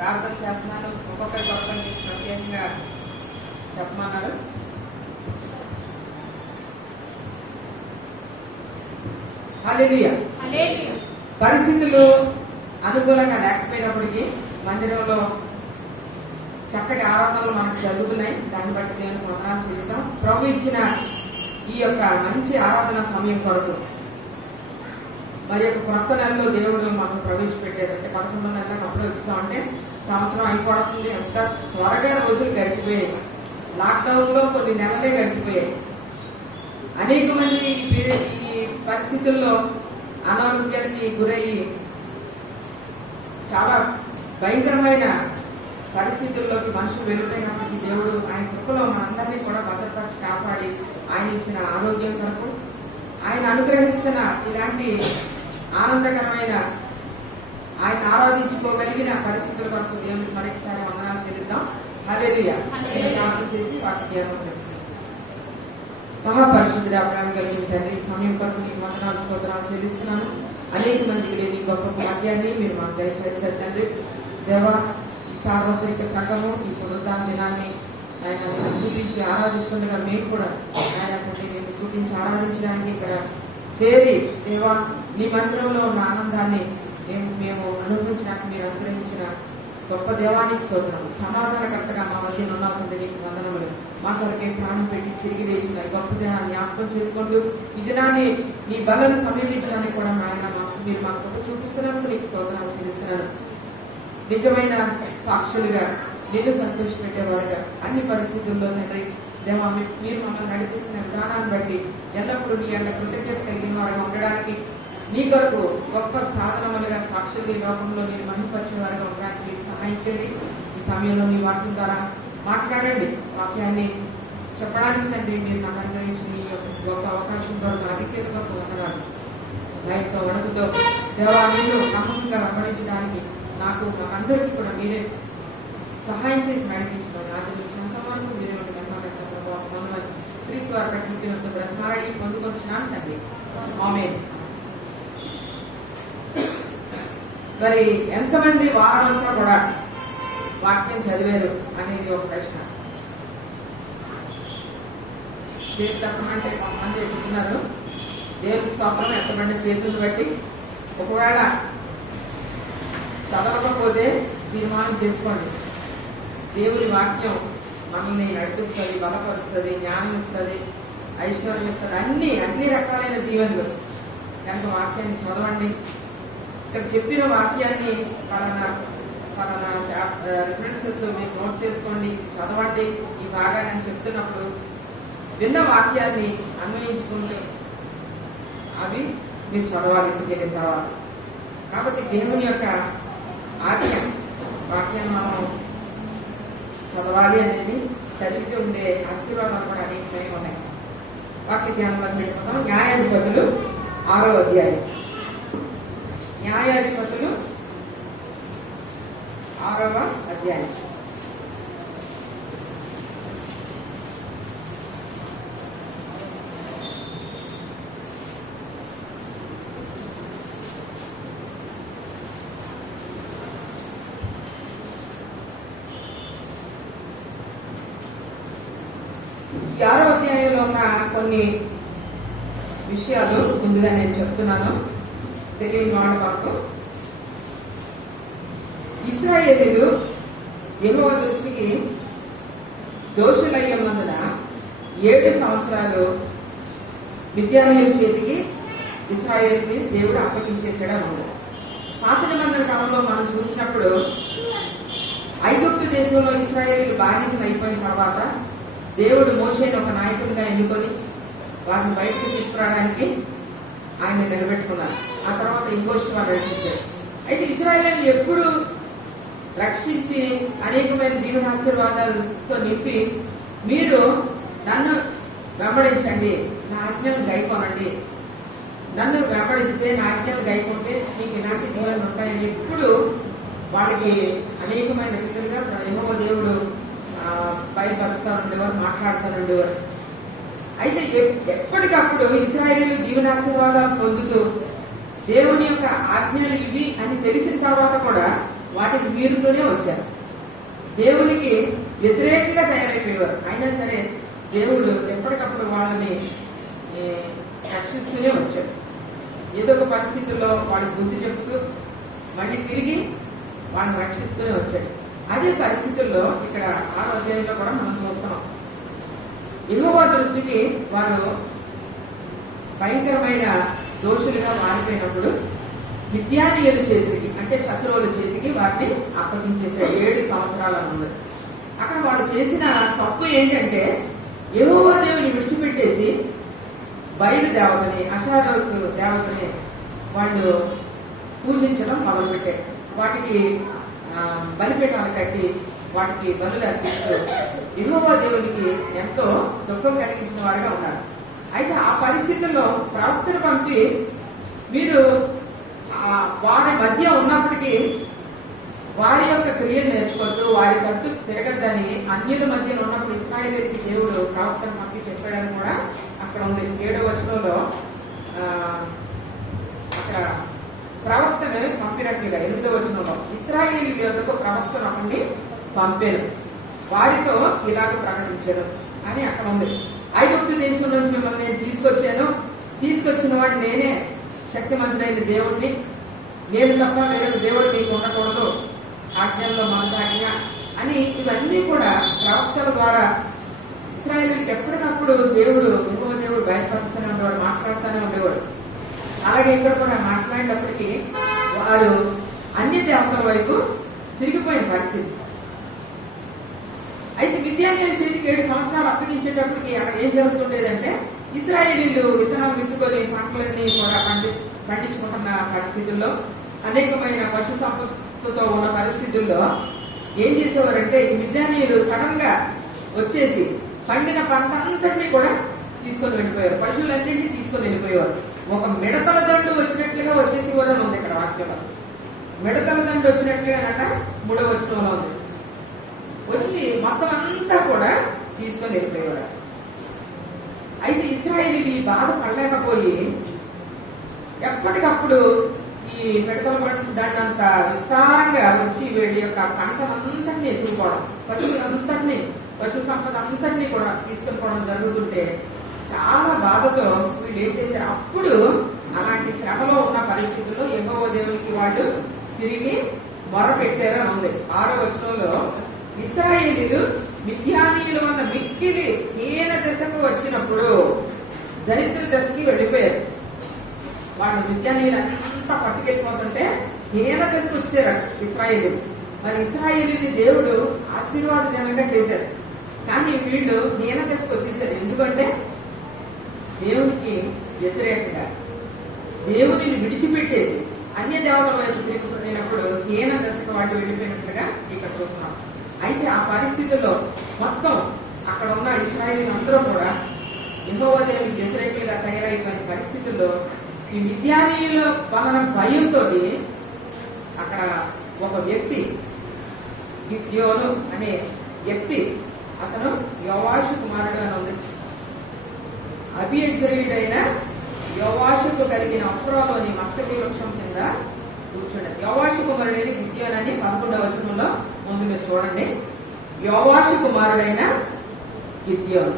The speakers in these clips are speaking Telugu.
ప్రార్థన చేస్తున్నాను. ఒక్కొక్కరికి ప్రత్యేకంగా చెప్పమన్నారు. హల్లెలూయా. పరిస్థితులు అనుకూలంగా లేకపోయినప్పటికీ మందిరంలో చక్కటి ఆరాధనలు మనకు జరుగుతున్నాయి. దాన్ని బట్టి దేవునికి వందనాలు చేస్తాం. ప్రభు ఇచ్చిన ఈ యొక్క మంచి ఆరాధన సమయం కొరకు మరి యొక్క కొత్త నెలలో దేవుడు మాకు ప్రవేశపెట్టేదంటే 11 నెలలకు అప్పుడు ఇస్తామంటే సంవత్సరం అయిపోతుంది. ఎంత త్వరగా రోజులు గడిచిపోయాయి. లాక్డౌన్ లో కొన్ని నెలలే గడిచిపోయాయి. అనేక మంది ఈ పరిస్థితుల్లో అనారోగ్యానికి గురయ్యి చాలా భయంకరమైన పరిస్థితుల్లోకి మనుషులు వెళ్ళిపోయినప్పటికీ దేవుడు ఆయన కృపలో మనందరినీ కూడా భద్రపరిచి కాపాడి ఆయన ఇచ్చిన ఆరోగ్యం కొరకు ఆయన అనుగ్రహిస్తున్న ఇలాంటి ఆనందకరమైన ఆయన ఆరాధించుకోగలిగిన పరిస్థితుల కొరకు దేవుడికి మరొకసారి వందనాలు చెల్లిద్దాం. హల్లెలూయా. ప్రార్థన చేసి వాటి ధ్యానం చేస్తాం. మహాపరిశుద్ధుడా, ప్రేమ కలిగిన తండ్రి, ఈ సమయం కొరకు నీకు వందనాలు స్తోత్రాలు చెల్లిస్తున్నాను. అనేక మందికి లేని గొప్ప భాగ్యాన్ని మీరు మాకు దయచేశారు తండ్రి. దేవా, సార్వత్రిక సంఘము ఈ పునరుద్ధాన దినాన్ని ఆయన స్తుతించి ఆరాధిస్తుండగా మేము కూడా ఆయన నేను స్తుతించి ఆరాధించడానికి ఇక్కడ చేరి దేవా నీ మందిరంలో ఉన్న ఆనందాన్ని మేము అనుభవించడానికి మీరు అనుగ్రహించిన గొప్ప దేవానికి స్తోత్రం. సమాధానకర్తగా మా మధ్య ఉన్నాకుంటే నీకు వందనములు. మా కొరకే ప్రాణం పెట్టి తిరిగి లేచిన గొప్ప దినాన్ని జ్ఞాపకం చేసుకుంటూ ఈ దినాన్ని నీ బలను సమీపించడానికి కూడా ఆయన మీరు మా కృప చూపిస్తున్నందుకు నీకు స్తోత్రాలు చెల్లిస్తున్నాను. నిజమైన సాక్షులుగా నిన్ను సంతోషపెట్టేవారుగా అన్ని పరిస్థితుల్లో తండ్రి దేవా మీరు మమ్మల్ని నడిపిస్తున్న విధానాన్ని బట్టి ఎల్లప్పుడూ నీ అన్న కృతజ్ఞత కలిగిన వారుగా ఉండడానికి నీ కొరకు గొప్ప సాధనములుగా సాక్షులుగా ఈ లోకంలో నేను మహిమపరిచే వారుగా ఉండడానికి మీరు సహాయం చేయండి. ఈ సమయంలో నీ వాక్యం ద్వారా మాట్లాడండి. వాక్యాన్ని చెప్పడానికి తండ్రి మీరు నాకు అనుగ్రహించిన ఈ గొప్ప అవకాశం ద్వారా అధిక్యత గొప్ప వందనాలు. భయంతో వణుకుతో దేవా మీరు నమ్మకంగా వెంబడించడానికి నాకు అందరికీ కూడా మీరే సహాయం చేసి నడిపించడం రాజు నుంచి అంతవరకు మీరే మహిమను క్రీస్తు వారి ప్రకటించినంత బ్రహ్మాడి పొందుకొచ్చినాను తండ్రి. ఆమేన్. మరి ఎంతమంది వారంతా కూడా వాక్యం చదివారు అనేది ఒక ప్రశ్న. చేతులు ఎక్కమంటే కొంతమంది చెప్తున్నారు. దేవుని స్తోత్రం ఎంతమంది చేతులు బట్టి ఒకవేళ చదవకపోతే తీర్మానం చేసుకోండి. దేవుని వాక్యం మనల్ని నడిపిస్తుంది, బలపరుస్తుంది, జ్ఞానం ఇస్తుంది, ఐశ్వర్యం ఇస్తుంది, అన్ని రకాలైన దీవెనలు. కనుక వాక్యాన్ని చదవండి. ఇక్కడ చెప్పిన వాక్యాన్ని పలానా రిఫరెన్సెస్ మీరు నోట్ చేసుకోండి, చదవండి. ఈ భాగాన్ని చెప్తున్నప్పుడు విన్న వాక్యాన్ని అన్వయించుకుంటే అవి మీరు చదవాలి ఇంటికి వెళ్ళిన తర్వాత. కాబట్టి దేవుని యొక్క ఆజ్ఞ వాక్యాన్ని మనం చదవాలి అనేది చదివితే ఉండే ఆశీర్వాదాలు కూడా అనేకమైన ఉన్నాయి. వాక్య ధ్యానంలో పెట్టుకుందాం. న్యాయాధిపతులు 6వ అధ్యాయం. న్యాయాధిపతులు 6వ అధ్యాయం. ఈ 6వ అధ్యాయంలో ఉన్న కొన్ని విషయాలు ముందుగా నేను చెప్తున్నాను తెలియని వాడి వరకు. ఇశ్రాయేలీయులు యెహోవా దృష్టికి దోషులయ్యి ఉన్నందున 7 సంవత్సరాలు మిద్యానీయుల చేతికి ఇశ్రాయేలుని దేవుడు అప్పగించేసాడు అన్నమాట. పాత నిబంధన కాలంలో మనం చూసినప్పుడు ఐగుప్తు దేశంలో ఇశ్రాయేలీయులు బానిసలు అయిపోయిన తర్వాత దేవుడు మోషేని ఒక నాయకుడిగా ఎన్నుకొని వారిని బయటకు తీసుకురావడానికి ఆయన నిలబెట్టుకున్నారు. ఆ తర్వాత ఇంకోటి వారు రక్షించారు. అయితే ఇశ్రాయేలుని ఎప్పుడు రక్షించి అనేకమైన దీవెన ఆశీర్వాదాలతో నింపి మీరు నన్ను వెంబడించండి, నా ఆజ్ఞలు గైకొనండి, నన్ను వెంబడిస్తే నా ఆజ్ఞలు గైకొంటే మీకు ఇలాంటి దీవెనలు ఉంటాయని ఎప్పుడు వాళ్ళకి అనేకమైన రీతిగా యెహోవా దేవుడు బయలుపరుస్తూ ఉండేవారు, మాట్లాడుతూ ఉండేవారు. అయితే ఎప్పటికప్పుడు ఇశ్రాయేలీయులు దీవెనాశీర్వాదాలు పొందుతూ దేవుని యొక్క ఆజ్ఞలు ఇవి అని తెలిసిన తర్వాత కూడా వాటిని మీరుతూనే వచ్చారు. దేవునికి వ్యతిరేకంగా తయారైపోయేవారు. అయినా సరే దేవుడు ఎప్పటికప్పుడు వాళ్ళని రక్షిస్తూనే వచ్చాడు. ఏదో ఒక పరిస్థితుల్లో వాళ్ళకి బుద్ధి చెప్తూ మళ్ళీ తిరిగి వాళ్ళని రక్షిస్తూనే వచ్చాడు. అదే పరిస్థితుల్లో ఇక్కడ 6వ అధ్యాయంలో కూడా మనం చూస్తున్నాం. యెహోవా దృష్టికి వారు భయంకరమైన దోషులుగా మారిపోయినప్పుడు మిద్యానీయుల చేతికి, అంటే శత్రువుల చేతికి వాటిని అప్పగించేశారు. 7 సంవత్సరాల ముందు. అక్కడ వాడు చేసిన తప్పు ఏంటంటే యెహోవా దేవుని విడిచిపెట్టేసి బయలు దేవతని, అషారోతు దేవతని వాళ్ళు పూజించడం మొదలుపెట్టారు. వాటికి బలిపీఠాలు కట్టి వాటికి బలులు అర్పిస్తూ యెహోవా దేవునికి ఎంతో దుఃఖం కలిగించిన వారుగా ఉన్నారు. అయితే ఆ పరిస్థితుల్లో ప్రవక్తను పంపి మీరు వారి మధ్య ఉన్నప్పటికీ వారి యొక్క క్రియలు నేర్చుకోవద్దు, వారి తట్టు తిరగద్దని అన్యుల మధ్య ఉన్నప్పుడు ఇశ్రాయేలీయులకి దేవుడు ప్రవక్తను పంపి చెప్పాడని కూడా అక్కడ ఉంది. 7వ వచనంలో అక్కడ ప్రవక్తను పంపినట్లుగా 8వ వచనంలో ఇశ్రాయేలీయుల యొద్దకు ప్రవక్తను ఒకరిని పంపాను, వారితో ఇలాగ ప్రకటించాను అని అక్కడ ఉంది. ఐగుప్తు దేశం నుంచి మిమ్మల్ని నేను తీసుకొచ్చిన వాడు నేనే, శక్తిమంతుడైన దేవుణ్ణి, నేను తప్ప వేరొక దేవుడు మీకు ఉండకూడదు, ఆజ్ఞల్లో మందాజ్ఞ అని ఇవన్నీ కూడా ప్రవక్తల ద్వారా ఇశ్రాయేలీయులకు ఎప్పటికప్పుడు దేవుడు బయటపరుస్తూనే ఉండేవాడు, మాట్లాడుతూనే ఉండేవాడు. అలాగే ఇక్కడ కూడా మాట్లాడినప్పటికీ వారు అన్య దేవతల వైపు తిరిగిపోయిన పరిస్థితి. అయితే మిద్యానీయుల చేతికి 7 సంవత్సరాలు అప్పగించేటప్పటికి అక్కడ ఏం జరుగుతుండేదంటే ఇశ్రాయేలీయులు విత్తనాలు విత్తుకొని పంటలన్నీ కూడా పండించుకుంటున్న పరిస్థితుల్లో, అనేకమైన పశు సంపత్తుతో ఉన్న పరిస్థితుల్లో ఏం చేసేవారంటే ఈ మిద్యానీయులు సడన్ గా వచ్చేసి పండిన పంట అంతటినీ కూడా తీసుకొని వెళ్ళిపోయారు, పశువులన్నింటినీ తీసుకొని వెళ్ళిపోయేవారు. ఒక మిడతల దండు వచ్చినట్లుగా వచ్చేసి కూడా ఉంది ఇక్కడ వాక్యంలో. మిడతల దండు వచ్చినట్లుగానట 3వ వచనంలో ఉంది. వచ్చి మొత్తం అంతా కూడా తీసుకొని వెళ్ళిపోయేవారు. అయితే ఇశ్రాయేలీయులు ఈ బాధ పడలేకపోయి ఎప్పటికప్పుడు ఈ మిడతల దండంతా విస్తారంగా వచ్చి వీడి యొక్క పంటనంతటినీ ఎత్తుకోవడం, పశు సంపద అంతటినీ కూడా తీసుకుపోవడం జరుగుతుంటే చాలా బాధతో వీళ్ళు ఏం చేశారు, అప్పుడు అలాంటి శ్రమలో ఉన్న పరిస్థితుల్లో యెహోవా దేవునికి వాళ్ళు తిరిగి మొరపెట్టారు అని ఉంది. 6వ వచనంలో ఇశ్రాయేలీయులు మిద్యానీయుల వల్ల మిక్కిలి హీన దశకు వచ్చినప్పుడు దరిద్ర దశకి వెళ్ళిపోయారు. వాళ్ళు మిద్యానీయులు అంతా పట్టుకెళ్ళిపోతుంటే హీన దశకు వచ్చారు ఇశ్రాయేలీయులు. మరి ఇశ్రాయేలీయుని దేవుడు ఆశీర్వాదజనంగా చేశారు, కానీ వీళ్ళు హీన దశకు వచ్చేసారు. ఎందుకంటే దేవునికి వ్యతిరేకంగా దేవునిని విడిచిపెట్టేసి అన్య దేవతల వైపు తిరుగుతున్నప్పుడు హీన దశకు వాళ్ళు వెళ్ళిపోయినట్లుగా ఇక్కడ చూస్తున్నాం. అయితే ఆ పరిస్థితుల్లో మొత్తం అక్కడ ఉన్న ఇశ్రాయేలీయులు అందరూ కూడా యెహోవా దేవునికి వ్యతిరేకంగా తయారైపోయిన పరిస్థితుల్లో ఈ మిద్యానీయుల వలన భయంతో అక్కడ ఒక వ్యక్తి గిద్యోను అనే వ్యక్తి, అతను యోవాషు కుమారుడు అని ఉంది. అబీయెజ్రీయుడైన యోవాషుకు కలిగిన అఫ్రాలోని మస్తకి వృక్షం కింద కూర్చుండే యోవాషు కుమారుడైన గిద్యోను అని 11వ వచనంలో ముందు మీరు చూడండి. యోవాషు కుమారుడైన గిద్యోను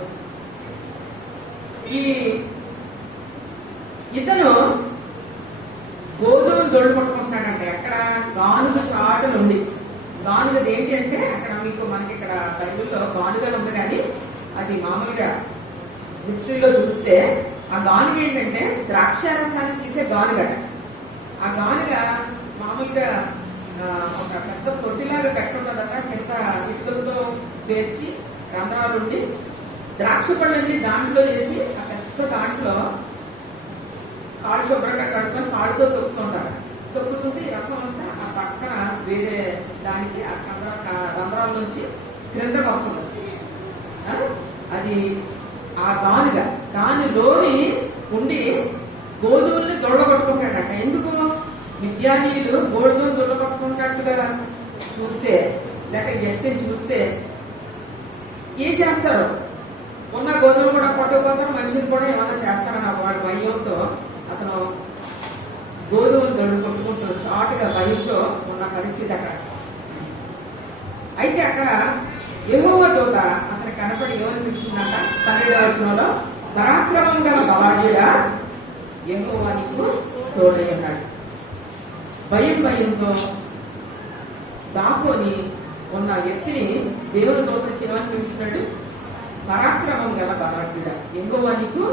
ఇతను గోధుమలు దొడ్డు పట్టుకుంటున్నాడంటే అక్కడ గానుగ చాటు నుండి. గానుగది ఏంటి అంటే అక్కడ మనకి ఇక్కడ బైబిల్లో గానుగలు ఉంది, కానీ అది మామూలుగా హిస్టరీలో చూస్తే ఆ గానుగ ఏంటంటే ద్రాక్షారసాన్ని తీసే గానుగట. ఆ గానుగ మామూలుగా ఒక పెద్ద పొట్టిలాగా కట్టుకుంటుందట, కింద ఇటుకలతో పేర్చి రంధ్రాలుండి ద్రాక్ష పళ్ళని దాంట్లో వేసి ఆ పెద్ద దాంట్లో కాళ్ళు శుభ్రంగా కడుక్కొని కాళ్ళతో తొక్కుతుంటారు. తొక్కుతుంటే ఈ రసం అంతా ఆ పక్కన వేరే దానికి ఆ రంధ్రాల నుంచి క్రిందకు వస్తుంది. అది ఆ గానుగ దానిలోని ఉండి గోధుమల్ని దొడగొట్టుకుంటాడట. ఎందుకు మిద్యానీయులు గోధుమలు దొడగొట్టుకుంటున్నట్టుగా చూస్తే లేక వ్యక్తిని చూస్తే ఏం చేస్తారు, ఉన్న గోధుమలు కూడా పట్టుకుపోతారు, మనుషులు కూడా ఏమైనా చేస్తారని వాడి భయంతో అతను గోధుమలు దొడ్డు కొట్టుకుంటూ ఘాటుగా భయంతో ఉన్న పరిస్థితి అక్కడ. అయితే అక్కడ యెహోవా దూత అతను కనపడి ఏమని పిలిచిందంట 12వ వచనంలో, పరాక్రమం గల బలాఢ్యుడా యెహోవా నీకు తోడై ఉన్నాడు. భయంతో దాపుని ఉన్న వ్యక్తిని దేవుని దూత ఏమని పిలుస్తున్నాడు? పరాక్రమం గల బలాఢ్యుడా యెహోవా నీకు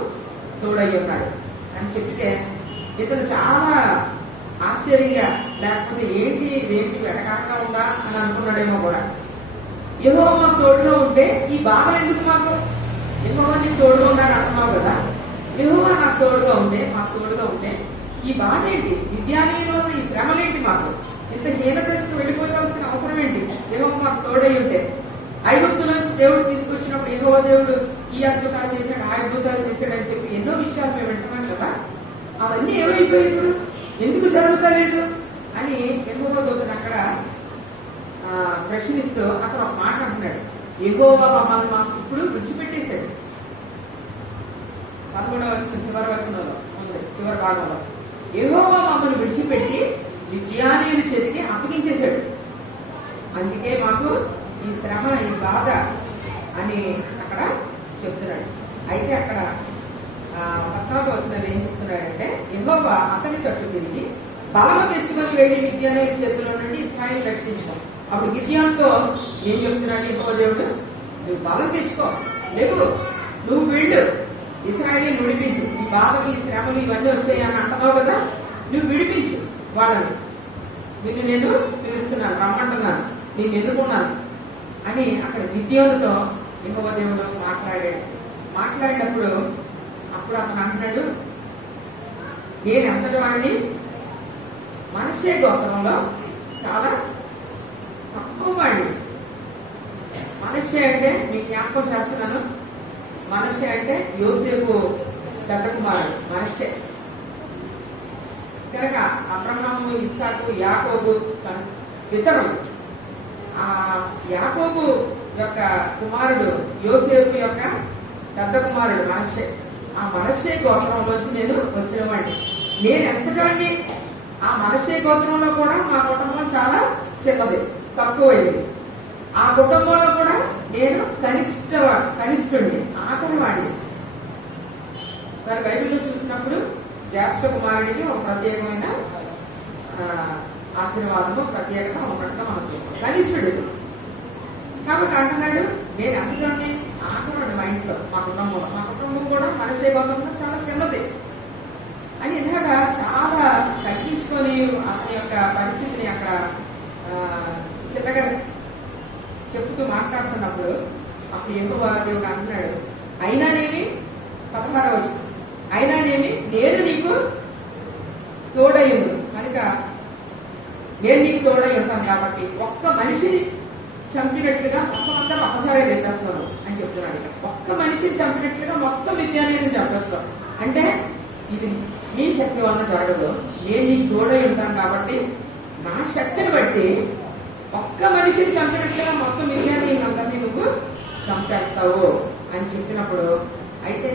తోడై ఉన్నాడు అని చెప్తే ఇతను చాలా ఆశ్చర్యంగా, లేకపోతే ఏంటి ఇదేంటి వెనకాలంగా ఉందా అని అనుకున్నాడేమో కూడా. యెహోవా మాకు తోడుగా ఉంటే ఈ బాధ ఎందుకు మాకు? యెహోవా నీకు తోడుగా ఉన్నాడు అంటున్నావు కదా, యెహోవా నాకు తోడుగా ఉంటే, మాకు తోడుగా ఉంటే ఈ బాధ ఏంటి? విద్యాలయంలో ఈ శ్రమలేంటి? మాకు ఇంత హీనదశకు వెళ్ళిపోవాల్సిన అవసరం ఏంటి? యెహోవా మాకు తోడై ఉంటే. ఐగుప్తులోంచి దేవుడు తీసుకొచ్చినప్పుడు యెహోవా దేవుడు ఈ అద్భుతాలు చేశాడు, ఆ అద్భుతాలు చేశాడు అని చెప్పి ఎన్నో విషయాలు మేము వింటున్నాం కదా, అవన్నీ ఏమైపోయాయి ఇప్పుడు? ఎందుకు జరుగుతలేదు అని యెహోవా దూతను అక్కడ ప్రశ్నిస్తూ అక్కడ ఒక మాట అంటున్నాడు. యెహోవా మమ్మల్ని మాకు ఇప్పుడు విడిచిపెట్టేశాడు. 11వ వచనం చివరి వచనంలో ఉంది, చివరి భాగంలో యెహోవా మమ్మల్ని విడిచిపెట్టి మిద్యానీయుల చేతికి అప్పగించేశాడు. అందుకే మాకు ఈ శ్రమ, ఈ బాధ అని అక్కడ చెప్తున్నాడు. అయితే అక్కడ 14వ వచనంలో ఏం చెప్తున్నాడంటే, యెహోవా అతని తట్టు తిరిగి బలము తెచ్చుకొని వెళ్ళి మిద్యానీయుల చేతిలో నుండి ఇశ్రాయేలు రక్షించుకో. అప్పుడు గిద్యోనుతో ఏం చెప్తున్నాడు యెహోవా దేవుడు? నువ్వు బలం తెచ్చుకో, లేవు, నువ్వు వెళ్ళు, ఇశ్రాయేలుని విడిపించు. ఈ బాధలు, ఈ శ్రమలు ఇవన్నీ వచ్చాయని అంటున్నావు కదా, నువ్వు విడిపించు వాళ్ళని. నిన్ను నేను పిలుస్తున్నాను, రమ్మంటున్నాను, నేను ఎన్నుకున్నాను అని అక్కడ గిద్యోనుతో యెహోవా దేవుడు మాట్లాడినప్పుడు అప్పుడు అతను అంటున్నాడు, నేను ఎంతటి వాడిని? మనష్షే గోత్రంలో చాలా తక్కువ వాడిని. మనష్షే అంటే మీకు జ్ఞాపకం చేస్తున్నాను, మనష్షే అంటే యోసేపు పెద్ద కుమారుడు మనష్షే. కనుక అబ్రహాము, ఇస్సాకు, యాకోబు పితరులు. ఆ యాకోబు యొక్క కుమారుడు యోసేపు యొక్క పెద్ద కుమారుడు మనష్షే. ఆ మనష్షే గోత్రంలోంచి నేను వచ్చిన వాడిని. నేను ఎంతకండి? ఆ మనష్షే గోత్రంలో కూడా మా కుటుంబం చాలా చిన్నది, తక్కువైంది. ఆ కుటుంబంలో కూడా నేను కనిష్ఠుడిని, ఆఖరి వాడిని. మరి బైబిల్లో చూసినప్పుడు జ్యేష్ఠ కుమారుడికి ఒక ప్రత్యేకమైన ఆశీర్వాదము, ప్రత్యేకత ఉన్నట్టుగా మనకు కనిష్ఠుడు. కాబట్టి అంటున్నాడు, నేను అందులోనే ఆఖరుడు మా ఇంట్లో, మా కుటుంబం కూడా మనష్షే గోత్రంలో చాలా చిన్నది అని ఇలాగా చాలా తగ్గించుకొని అతని యొక్క పరిస్థితిని అక్కడ చిన్నగా చెప్తూ మాట్లాడుతున్నప్పుడు అప్పుడు యెహోవా దేవుడు అంటున్నాడు, అయినానేమి 16వ వచనం, అయినానేమి నేను నీకు తోడయ్యుండు కనుక నేను నీకు తోడై ఉంటాను కాబట్టి ఒక్క మనిషిని చంపినట్లుగా మొత్తం అందరూ ఒకసారి చెప్పేస్తాను అని చెప్తున్నాడు. ఇక ఒక్క మనిషిని చంపినట్లుగా మొత్తం విద్యాలయాన్ని చంపేస్తాం అంటే ఇది నీ శక్తి వల్ల జరగదు, నేను నీకు తోడై ఉంటాను కాబట్టి నా శక్తిని బట్టి ఒక్క మనిషిని చంపినట్లుగా మొత్తం విద్యాలయం అందరినీ నువ్వు చంపేస్తావు అని చెప్పినప్పుడు, అయితే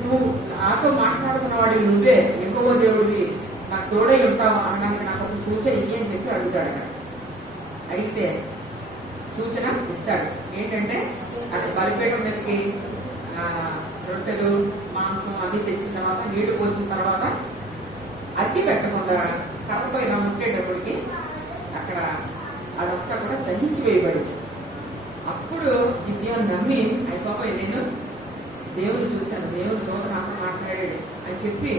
నువ్వు నాతో మాట్లాడుతున్న వాడివి నువ్వే, యెహోవా దేవుడివి, నాకు తోడై ఉంటావు అనడానికి నాకు ఒక సూచన ఇయ్యి అని చెప్పి అడుగుతాడు. అక్కడ అడిగితే సూచన ఇస్తాడు. ఏంటంటే అక్కడ బలిపీఠం మీదకి రొట్టెలు, మాంసం అన్ని తెచ్చిన తర్వాత, నీళ్లు పోసిన తర్వాత అగ్గి పెట్టకుండా కర్రతో ఇలా ముట్టేటప్పటికి అక్కడ అదంతా కూడా దహించి వేయబడింది. అప్పుడు గిద్యోను నమ్మి, అయిపోయి నేను దేవుని చూశాను, దేవుని దూత నాతో మాట్లాడాడు అని చెప్పి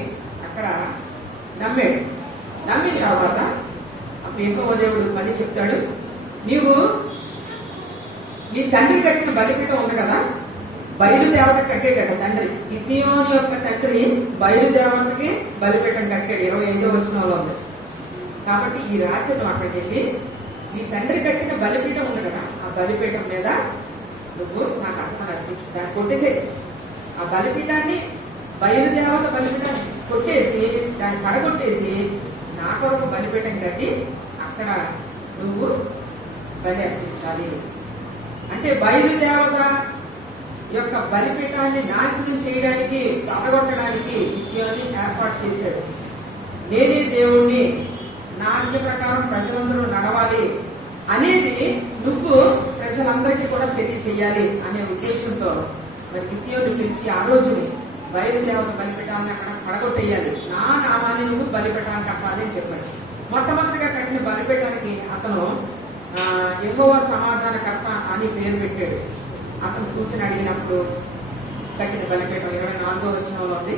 అక్కడ నమ్మాడు. నమ్మిన తర్వాత అప్పుడు యెహోవా దేవుడు మళ్ళీ చెప్తాడు, నీవు నీ తండ్రి కట్టిన బలిపీఠం ఉంది కదా, బయలుదేవత కట్టేటట తండ్రి. గిద్యోను యొక్క తండ్రి బయలుదేవతకి బలిపీఠం కట్టాడు, 25వ వచనంలో ఉంది. కాబట్టి ఈ రాత్రి అక్కడికి నీ తండ్రి కట్టిన బలిపీఠం ఉంది కదా, ఆ బలిపీఠం మీద నువ్వు నాకు అర్థం అర్పించు, దాన్ని కొట్టేసే. ఆ బలిపీఠాన్ని, బయలుదేవత బలిపీఠాన్ని కొట్టేసి, దాన్ని పడగొట్టేసి నా కొరకు బలిపీఠం కట్టి అక్కడ నువ్వు బలి అర్పించాలి. అంటే బయలుదేవత యొక్క బలిపీఠాన్ని నాశనం చేయడానికి, పడగొట్టడానికి గిద్యోనుని ఏర్పాటు చేశాడు. నేనే దేవుణ్ణి, నా ఆజ్ఞ ప్రకారం ప్రజలందరూ నడవాలి అనేది నువ్వు ప్రజలందరికీ కూడా తెలియచేయాలి అనే ఉద్దేశంతో మరి గిద్యోను పిలిచి ఆ రోజుని బయలుదేవత బలిపెట్టాలని అక్కడ పడగొట్టేయాలి, నా నామాన్ని నువ్వు బలిపెట్టాలని కట్టాలి అని చెప్పాడు. మొట్టమొదటిగా కట్టిన బలిపెట్టానికి అతను యెహోవా సమాధానకర్త అని పేరు పెట్టాడు. అతను సూచన అడిగినప్పుడు కట్టిన బలిపీఠం 24వ వచనంలో ఉంది.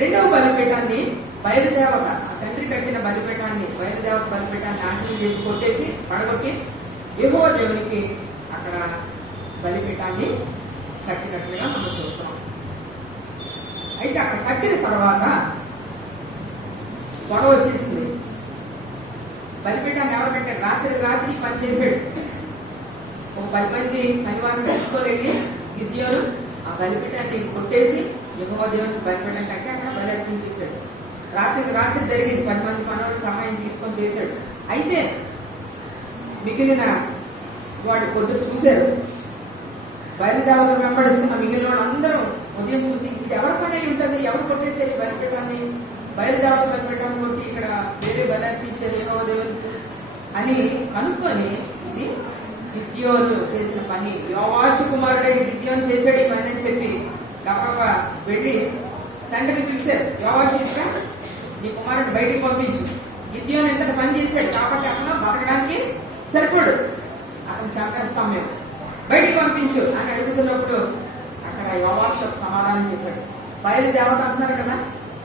రెండవ బలిపీఠాన్ని బయలుదేవత, ఆ తండ్రి కట్టిన బలిపీఠాన్ని బయలుదేవత బలిపీఠాన్ని నాశనం చేసి కొట్టేసి పడగొట్టి యెహోవా దేవునికి అక్కడ బలిపీఠాన్ని కట్టినట్లుగా మనం చూస్తాం. అయితే అక్కడ కట్టిన తర్వాత గొడవ వచ్చేసింది. బలిపీఠాన్ని ఎవరు కట్టారు? రాత్రి పని చేశాడు. ఒక 10 మంది పనివారిని తెచ్చుకోలేండి. గిద్యోను ఆ బలిపీఠాన్ని కొట్టేసి యెహోవా దేవునికి బలిపీఠం కట్టి అక్కడ బలి అర్పించేశాడు. రాత్రి జరిగింది. 10 మంది పనులు సహాయం తీసుకొని చేశాడు. అయితే మిగిలిన వాడు పొద్దున చూశారు. బయలుదేవత వెంబడిస్తున్న మిగిలిన వాళ్ళు అందరూ ఉదయం చూసి ఇది ఎవరి పని అయి ఉంటుంది, ఎవరు కొట్టేసేది బలిపీఠాన్ని, బయలుదేవత బలిపీఠాన్ని కొట్టి ఇక్కడ వేరే బలి అర్పించేది యెహోవా దేవునికి అని కనుక్కొని ఇది గిద్యోను చేసిన పని, యోవాషు కుమారుడైన గిద్యోను చేశాడు ఈ పని అని చెప్పి గబగబా వెళ్ళి తండ్రిని పిలిచారు. యోవాషు నీ కుమారుడు బయటికి పంపించు, గిద్యోను ఎంత పని చేశాడు కాబట్టి అతను బతకడానికి సరిపోడు, అతను చంపేస్తాం మేము, బయటికి పంపించు అని అడుగుతున్నప్పుడు అక్కడ యోవాషు ఒక సమాధానం చేశాడు. బయలుదేవత అంటున్నారు కదా,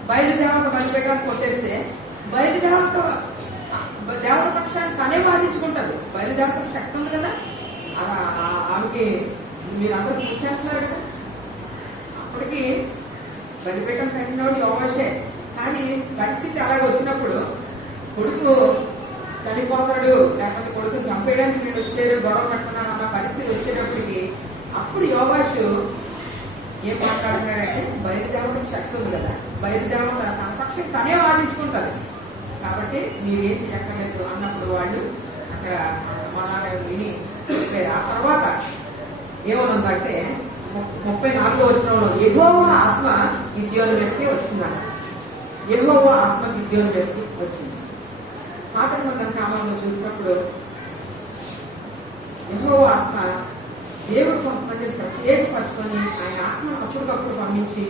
బయలుదేవత బలిపీఠాన్ని కొట్టేస్తే బయలుదేవత దేవత పక్షాన్ని తనే వాదించుకుంటారు. బయలుదేవతకు శక్తి ఉంది కదా, ఆమెకి మీరందరూ పూజ చేస్తున్నారు కదా. అప్పటికి బలిపీఠం కట్టినవాడు యోవాషే. కానీ పరిస్థితి అలాగే వచ్చినప్పుడు కొడుకు చనిపోతాడు, లేకపోతే కొడుకు చంపేయడానికి నేను వచ్చేది గొడవ పట్టుకున్నాను అన్న పరిస్థితి వచ్చేటప్పటికి అప్పుడు యోవాషు ఏం మాట్లాడుతున్నాడంటే బయలుదేవతకు శక్తి ఉంది కదా, బయలుదేవత తన పక్షం తనే వాదించుకుంటారు కాబట్టి మీరేం చేయక్కర్లేదు అన్నప్పుడు వాళ్ళు అక్కడ సమాధానం విని ఆ తర్వాత ఏమనుందంటే 34వ వచనంలో యెహోవా ఆత్మ గిద్యోను వ్యక్తి వచ్చిందట. యెహోవా ఆత్మ గిద్యోను వ్యక్తి వచ్చింది. పాత నిబంధన కాలంలో చూసినప్పుడు యెహోవా ఆత్మ దేవుడు కొంతమందిని ప్రత్యేకపరచుకొని ఆయన ఆత్మను అప్పటికప్పుడు పంపించి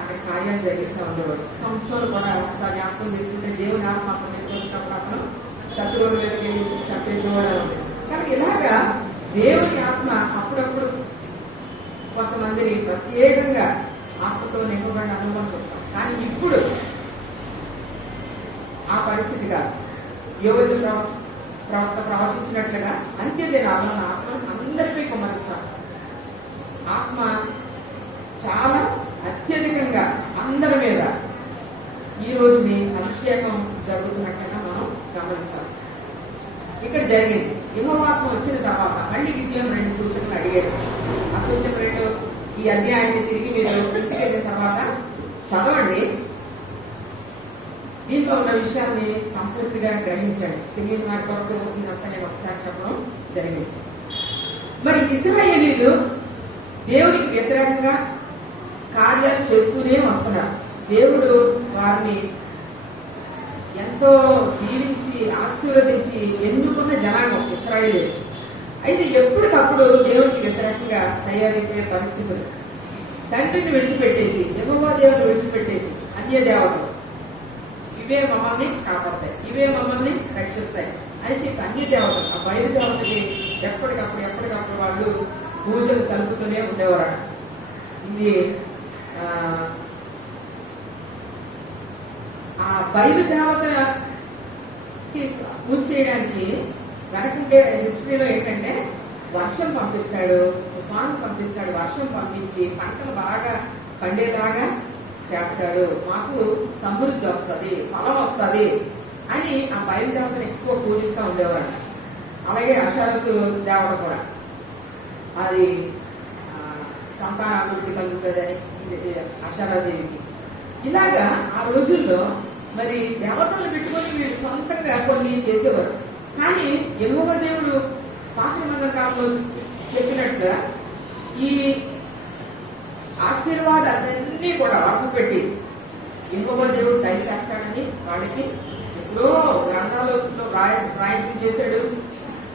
అక్కడ కార్యాలు జరిగిస్తూ ఉండేవాడు. సంస్థలు కూడా ఒకసారి జ్ఞాపకం చేసుకుంటే దేవుని ఆత్మ వచ్చినప్పుడు అతను శత్రువుల మీదకి చంపేసేవాడు. కానీ ఇలాగా దేవుని ఆత్మ అప్పుడప్పుడు కొంతమందిని ప్రత్యేకంగా ఆత్మతో నింపబడిన అనుభవం చూస్తాం. కానీ ఇప్పుడు ఆ పరిస్థితి కాదు. యోవేలు ప్రవక్త ప్రవచించినట్లుగా అంత్యదినాల్లో ఆత్మను అందరిపై కుమరిస్తాం. ఆత్మ చాలా అత్యధికంగా అందరి మీద ఈ రోజుని అభిషేకం జరుగుతున్నట్టుగా మనం గమనించాలి. ఇక్కడ జరిగింది. యెహోవాత్మ వచ్చిన తర్వాత మళ్ళీ గిద్యోను 2 సూచనలు అడిగాడు. ఆ సూచన 2 ఈ అధ్యాయాన్ని తిరిగి మీరు ఇంటికి వెళ్ళిన తర్వాత చదవండి. దీంట్లో ఉన్న విషయాన్ని సంపూర్తిగా గ్రహించండి. తెలియని వారి కొరకు ఇదంతా నేను ఒకసారి చెప్పడం జరిగింది. మరి ఇశ్రాయేలీయులు దేవునికి వ్యతిరేకంగా కార్యాలు చేస్తూనే వస్తున్నారు. దేవుడు వారిని ఎంతో దీవించి ఆశీర్వదించి ఎన్నుకున్న జనాంగం ఇశ్రాయేలీయులు. అయితే ఎప్పటికప్పుడు దేవునికి వ్యతిరేకంగా తయారైపోయే పరిస్థితులు, తండ్రిని విడిచిపెట్టేసి యెహోవా దేవుని విడిచిపెట్టేసి అన్య దేవతలు ఇవే మమ్మల్ని కాపాడతాయి, ఇవే మమ్మల్ని రక్షిస్తాయి అని చెప్పి అన్య దేవతలు ఆ బయలుదేవతకి ఎప్పటికప్పుడు వాళ్ళు పూజలు సలుపుతూనే ఉండేవారు. ఇది ఆ బయలుదేవతకి పూజ చేయడానికి వెనకుండే హిస్టరీలో ఏంటంటే వర్షం పంపిస్తాడు, తుఫాను పంపిస్తాడు, వర్షం పంపించి పంటలు బాగా పండేలాగా చేస్తాడు, మాకు సమృద్ధి వస్తుంది, ఫలం వస్తుంది అని ఆ బయలుదేవతను ఎక్కువ పూజిస్తూ ఉండేవారు. అలాగే అషారతు దేవత కూడా అది సంతానాభివృద్ధి కలుగుతుందని అషారాదేవికి. ఇలాగా ఆ రోజుల్లో మరి దేవతలను పెట్టుకొని వీళ్ళు సొంతంగా కొన్ని చేసేవారు. కానీ యెహోవా దేవుడు పాత నిబంధన కాలంలో చెప్పినట్టుగా ఈ ఆశీర్వాదాలన్నీ కూడా వరుస పెట్టి యెహోవా దేవుడు దయచేస్తాడని వాడికి ఎక్కువ ఎప్పుడో గ్రంథాలలో రాయింపు చేశాడు,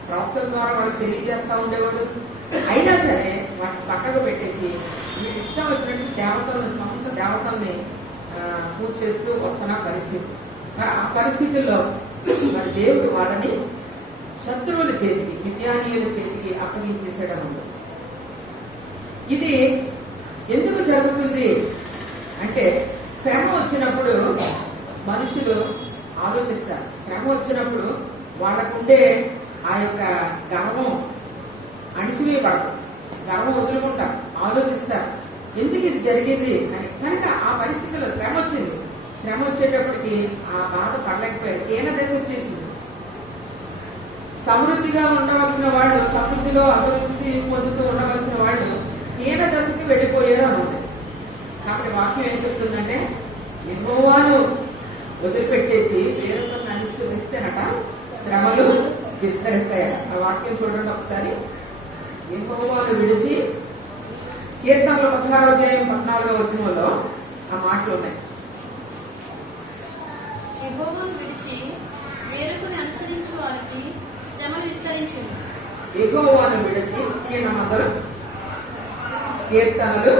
ప్రవక్తల ద్వారా వాళ్ళకి తెలియజేస్తా ఉండేవాడు. అయినా సరే వాటిని పక్కకు పెట్టేసి మీకు ఇష్టం వచ్చినట్టు దేవతల్ని, సమస్త దేవతల్ని పూజ చేస్తూ వస్తున్న పరిస్థితి. ఆ పరిస్థితుల్లో మరి దేవుడు వాళ్ళని శత్రువుల చేతికి, మిద్యానీయుల చేతికి అప్పగించేసాడన్నమాట. ఇది ఎందుకు జరుగుతుంది అంటే, శ్రమ వచ్చినప్పుడు మనుషులు ఆలోచిస్తారు. శ్రమ వచ్చినప్పుడు వాళ్ళకుండే ఆ యొక్క గర్వం అణిచివేయబడదు, గర్వం వదులుకుంటారు, ఆలోచిస్తారు ఎందుకు ఇది జరిగింది అని. కనుక ఆ పరిస్థితుల్లో శ్రమ వచ్చింది. శ్రమ వచ్చేటప్పటికి ఆ బాధ పడలేకపోయారు. హీన దశ వచ్చేసింది. సమృద్ధిగా ఉండవలసిన వాళ్ళు, సమృద్ధిలో అభివృద్ధి పొందుతూ ఉండవలసిన వాళ్ళు హీన దశకి వెళ్ళిపోయారు అన్నమాట. కాబట్టి వాక్యం ఏం చెప్తుందంటే, యెహోవాను వదిలిపెట్టేసి వేరొకరిని అనుసరిస్తేనట శ్రమలు విస్తరిస్తాయట. ఆ వాక్యం చూడండి ఒకసారి. యెహోవాను విడిచి, కీర్తనలు 16వ అధ్యాయం 14వ వచనంలో ఆ మాటలు ఉన్నాయి. యెహోవాను విడిచి వేరొకరిని అనుసరించు వారికి శ్రమలు విస్తరించును. యెహోవాను విడిచి, ఈయన మొదలు కీర్తనలు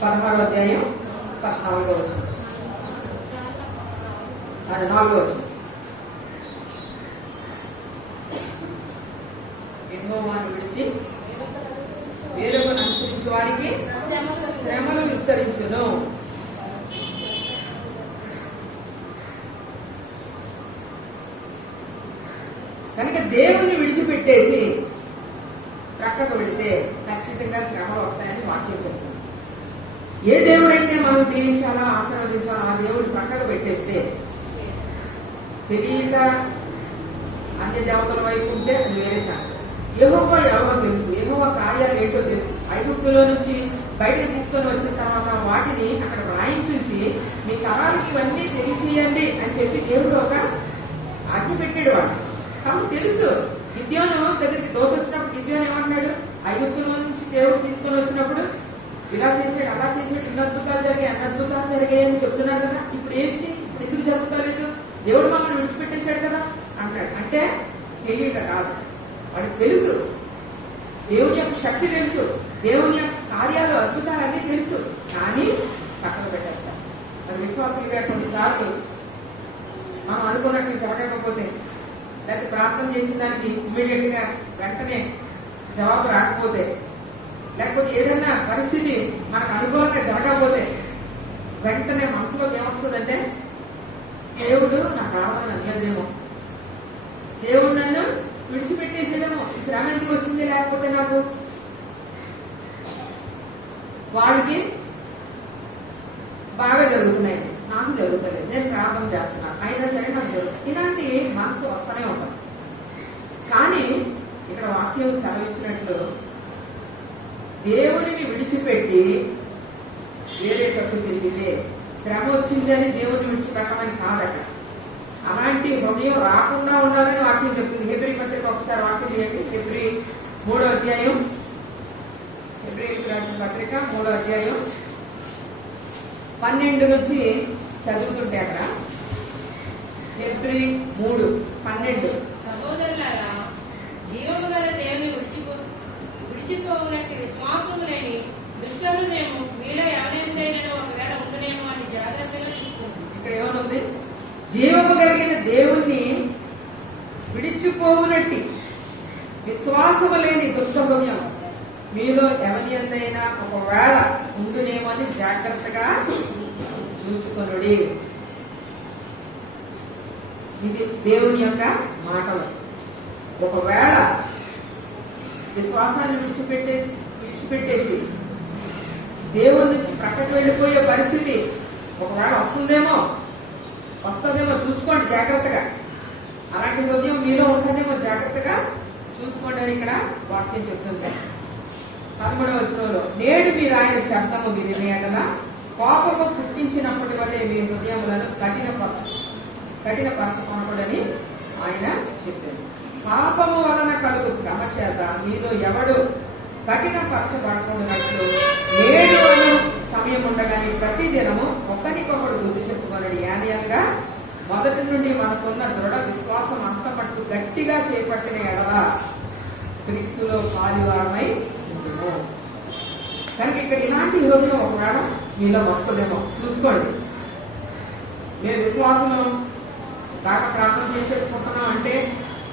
16వ అధ్యాయం 14వ వచనం, అది 4వ వచనం. యెహోవాను విడిచి వేరొకరిని అనుసరించు వారికి శ్రమలు విస్తరించును. కనుక దేవుణ్ణి విడిచిపెట్టేసి ప్రక్కకు వెళితే ఖచ్చితంగా శ్రమలు వస్తాయని వాక్యం చెప్తుంది. ఏ దేవుడైతే మనం దీవించాలో, ఆశీర్వదించాలో ఆ దేవుడిని ప్రక్కకు పెట్టేస్తే, తెలియక అన్ని దేవతల వైపు ఉంటే అది వేరే సంగతి. యెహోవా ఎవరో తెలుసు, యెహోవా కార్యాలు ఏంటో తెలుసు. ఐగుప్తులో నుంచి బయటకు తీసుకొని వచ్చిన తర్వాత వాటిని అక్కడ రాయించి మీ తరానికి ఇవన్నీ తెలియచేయండి అని చెప్పి దేవుడు ఒక ఆజ్ఞ పెట్టాడు వాడు. కాబట్టి తెలుసు. గిద్యోను దగ్గరికి దోత వచ్చినప్పుడు గిద్యోను ఏమంటున్నాడు, ఐగుప్తులో నుంచి దేవుడు తీసుకొని వచ్చినప్పుడు ఇలా చేసాడు, అలా చేసాడు, ఇన్ని అద్భుతాలు జరిగాయి, అన్ని అద్భుతాలు జరిగాయి అని చెప్తున్నారు కదా. ఇప్పుడు ఏంటి, ఇప్పుడు ఎందుకు జరుగుతలేదు, దేవుడు మమ్మల్ని విడిచిపెట్టేశాడు కదా అంటాడు. అంటే తెలియక కాదు, వాడికి తెలుసు. దేవుని యొక్క శక్తి తెలుసు, దేవుని యొక్క కార్యాలు, అద్భుతాలు అన్నీ తెలుసు. కానీ పక్కన పెట్టేస్తారు. మరి విశ్వాసులుగా కొన్నిసార్లు మనం అనుకున్నట్టు జరగకపోతే, లేకపోతే ప్రార్థన చేసిన దానికి ఇమ్మీడియట్ గా వెంటనే జవాబు రాకపోతే, లేకపోతే ఏదైనా పరిస్థితి మనకు అనుకూలంగా జరగకపోతే వెంటనే మనసులోకి ఏమొస్తుందంటే, దేవుడు నా ప్రార్థన అన్యదేమో, దేవుడు నన్ను విడిచిపెట్టేసేదేమో, శ్రమ ఎందుకు వచ్చింది లేకపోతే నాకు. వాడికి బాగా జరుగుతున్నాయి, నాకు జరుగుతలేదు, నేను ప్రార్థన చేస్తున్నాను అయినా సరే నాకు జరుగుతుంది. ఇలాంటి మనసు వస్తూనే ఉంటాం. కానీ ఇక్కడ వాక్యం సెలవిచ్చినట్లు దేవుడిని విడిచిపెట్టి వేరే తప్పు తిరిగితే శ్రమ వచ్చిందని దేవుడిని విడిచిపెట్టమని కాదట. అలాంటి హృదయం రాకుండా ఉండాలని వాక్యం చెప్తుంది. హెబ్రీ పత్రిక ఒకసారి వాక్యం చేయండి. హెబ్రీ 3వ అధ్యాయం, హెబ్రీయులకు రాసిన పత్రిక 3వ అధ్యాయం 12 నుంచి చదువుతుంటే అక్కడ హెబ్రీ 3:12. సహోదరులారా, జీవము గల దేవుని విడిచిపోవునట్టు విశ్వాసము లేని దుష్ట హృదయము మీలో ఎవరైనా ఒకవేళ ఉండునేమో అని జాగ్రత్తగా చూసుకోండి. ఇక్కడ ఏమనుంది, జీవము కలిగిన దేవుణ్ణి విడిచిపోవునట్టి విశ్వాసము లేని దుష్ట హృదయం మీలో ఎవరి ఎంతైనా ఒకవేళ ఉండునేమో అని జాగ్రత్తగా చూచుకొనుడి. ఇది దేవుని యొక్క మాటలు. ఒకవేళ విశ్వాసాన్ని విడిచిపెట్టేసి దేవుడి నుంచి ప్రక్కకు వెళ్ళిపోయే పరిస్థితి ఒకవేళ వస్తుందేమో చూసుకోండి జాగ్రత్తగా. అలాంటి హృదయం మీలో ఉంటుందేమో జాగ్రత్తగా చూసుకోండి అని ఇక్కడ వాక్యం చెప్తుంది. 13వ వచనంలో, నేడు మీరు ఆయన శబ్దము విని ఎడల కోపము పుట్టించినప్పటి వల్లే మీ హృదయములను కఠినపరచుకొనకూడదని ఆయన చెప్పారు. పాపము వలన కలుగు భ్రమ చేత మీలో ఎవడు కఠినపరచబడకూడనట్లు నేడు అను సమయం ఉండగానే ప్రతి దినము ఒకరికొకడు బుద్ధి చెప్పుకొనడు. యానయంగా మొదటి నుండి మనకున్న దృఢ విశ్వాసం అంత మట్టు గట్టిగా చేపట్టిన ఎడల క్రీస్తులో పాలివారమై ఉండును. కనుక ఇక్కడ ఇలాంటి యోగం ఒకవేళ మీలో వస్తుందేమో చూసుకోండి. మేము విశ్వాసం బాగా ప్రార్థన చేసేసుకుంటున్నాం అంటే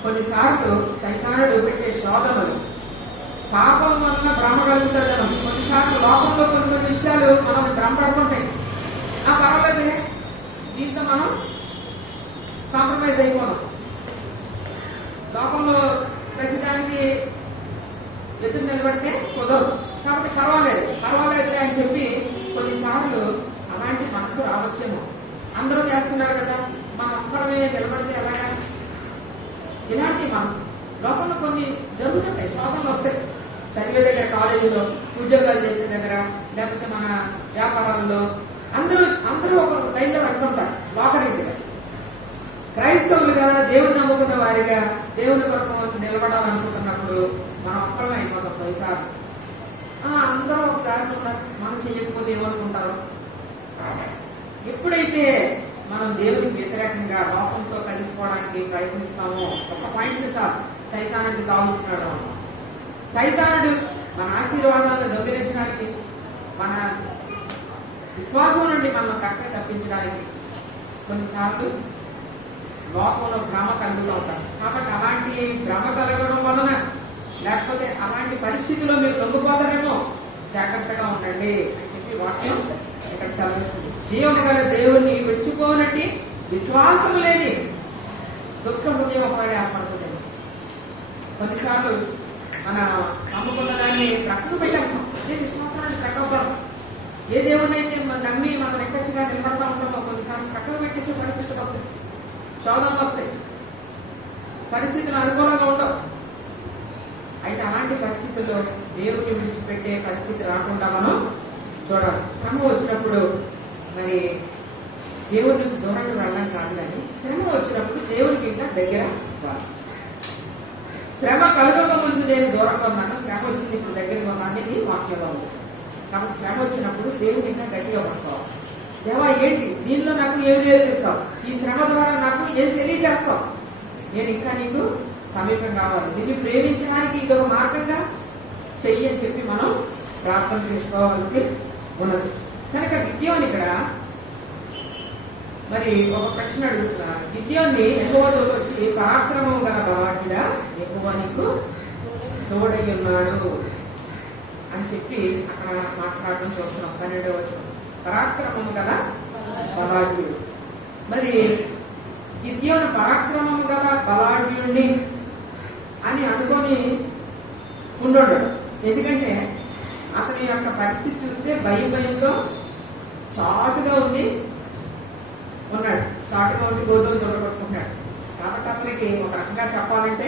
కొన్నిసార్లు సైతానుడు పెట్టే శోధనలు పాపం వలన భ్రమ కలుగుతుందనం. కొన్నిసార్లు లోకంలో కొన్ని విషయాలు మనల్ని భ్రమ పడుతుంటాయి. పర్వాలేదే జీవితం మనం కాంప్రమైజ్ అయిపోదాం. లోకంలో ప్రతిదానికి ఎదురు నిలబడితే కుదరదు కాబట్టి పర్వాలేదులే అని చెప్పి కొన్నిసార్లు అలాంటి మనసు రావచ్చేమో. అందరూ చేస్తున్నారు కదా, మనం ఒక్కరమే నిలబడితే ఎలాగా? ఇలాంటి మనసు లోకంలో కొన్ని జరుగుతుంటాయి, శోధనలు వస్తాయి. చదివే దగ్గర, కాలేజీలో, ఉద్యోగాలు చేసే దగ్గర, లేకపోతే మన వ్యాపారాల్లో అందరూ ఒక లైన్లో పెడుతుంటారు. లోకరీతిగా క్రైస్తవులుగా దేవుని నమ్ముకున్న వారిగా దేవుని కొరకు నిలబడాలనుకుంటున్నప్పుడు మనం ఒక్కరమే అయిపోతాం. కొన్నిసార్లు అందరూ ఒక దారిలో ఉన్నారు, మనం చేయకపోతే ఏమనుకుంటారు. ఎప్పుడైతే మనం దేవునికి వ్యతిరేకంగా లోకంతో కలిసిపోవడానికి ప్రయత్నిస్తామో ఒక పాయింట్ చాలు సైతానుడికి కావించినాడు. సైతానుడు మన ఆశీర్వాదాలను దొంగిలించడానికి, మన విశ్వాసం నుండి మనం కక్క తప్పించడానికి కొన్నిసార్లు లోకంలో భ్రమ కలుగుతూ ఉంటాం. కాబట్టి అలాంటి భ్రమ కలగడం వలన లేకపోతే అలాంటి పరిస్థితిలో మీరు లొంగిపోతారేమో, జాగ్రత్తగా ఉండండి అని చెప్పి వాక్యం ఇక్కడ సెలవిస్తుంది. జీవము గల దేవుణ్ణి విడిచిపోనట్టి విశ్వాసం లేని దుష్ట హృదయం ఒకవేళ ఏర్పడుతుంది. కొన్నిసార్లు మన నమ్ముకున్న దాన్ని ప్రక్కన పెట్టేస్తాం. అదే విశ్వాసాన్ని ప్రక్కన ఏ దేవుణ్ణి అయితే నమ్మి మనం ఎక్కచ్చిగా నిలబడతా ఉంటామో కొన్నిసార్లు ప్రక్కన పెట్టేసే పరిస్థితులు వస్తాయి, శోధనలు వస్తాయి, పరిస్థితులు అనుకూలంగా ఉండవు. అయితే అలాంటి పరిస్థితుల్లో దేవుని విడిచిపెట్టే పరిస్థితి రాకుండా మనం చూడాలి. శ్రమ వచ్చినప్పుడు మరి దేవుడి నుంచి దూరంగా వెళ్ళడం కాదు, కానీ శ్రమ వచ్చినప్పుడు దేవునికి ఇంకా దగ్గర కాదు. శ్రమ కలగక ముందు నేను దూరంగా ఉన్నాను, శ్రమ వచ్చింది ఇప్పుడు దగ్గరగా ఉన్నాను వాక్యంలో ఉంది. కాబట్టి శ్రమ వచ్చినప్పుడు దేవుని ఇంకా గట్టిగా పడుకోవాలి. దేవా ఏంటి దీనిలో నాకు ఏమి నేర్పిస్తావు, ఈ శ్రమ ద్వారా నాకు ఏం తెలియజేస్తావు, నేను ఇంకా నీకు సమీపం కావాలి, దీన్ని ప్రేమించడానికి ఇదొక మార్గంగా చెయ్యి అని చెప్పి మనం ప్రార్థన చేసుకోవాల్సి ఉన్నది. కనుక గిద్యోని ఇక్కడ మరి ఒక ప్రశ్న అడుగుతున్నారు. గిద్యోన్ని యెహోవా వచ్చి పరాక్రమం గల బలాఢ్యుడా, యెహోవా నీకు తోడై ఉన్నాడు అని చెప్పి అక్కడ మాట్లాడడం చూస్తున్నాం. 12వ వచనం పరాక్రమము గల బలాఢ్యుడు. మరి గిద్యోను పరాక్రమము గల బలాఢ్యుడిని అని అనుకొని ఉండడు. ఎందుకంటే అతని యొక్క పరిస్థితి చూస్తే భయంతో చాటుగా ఉండి ఉన్నాడు, చాటుగా ఉండి గోధుమలు దొరకొట్టుకుంటున్నాడు. కాబట్టి అతనికి ఒక రకంగా చెప్పాలంటే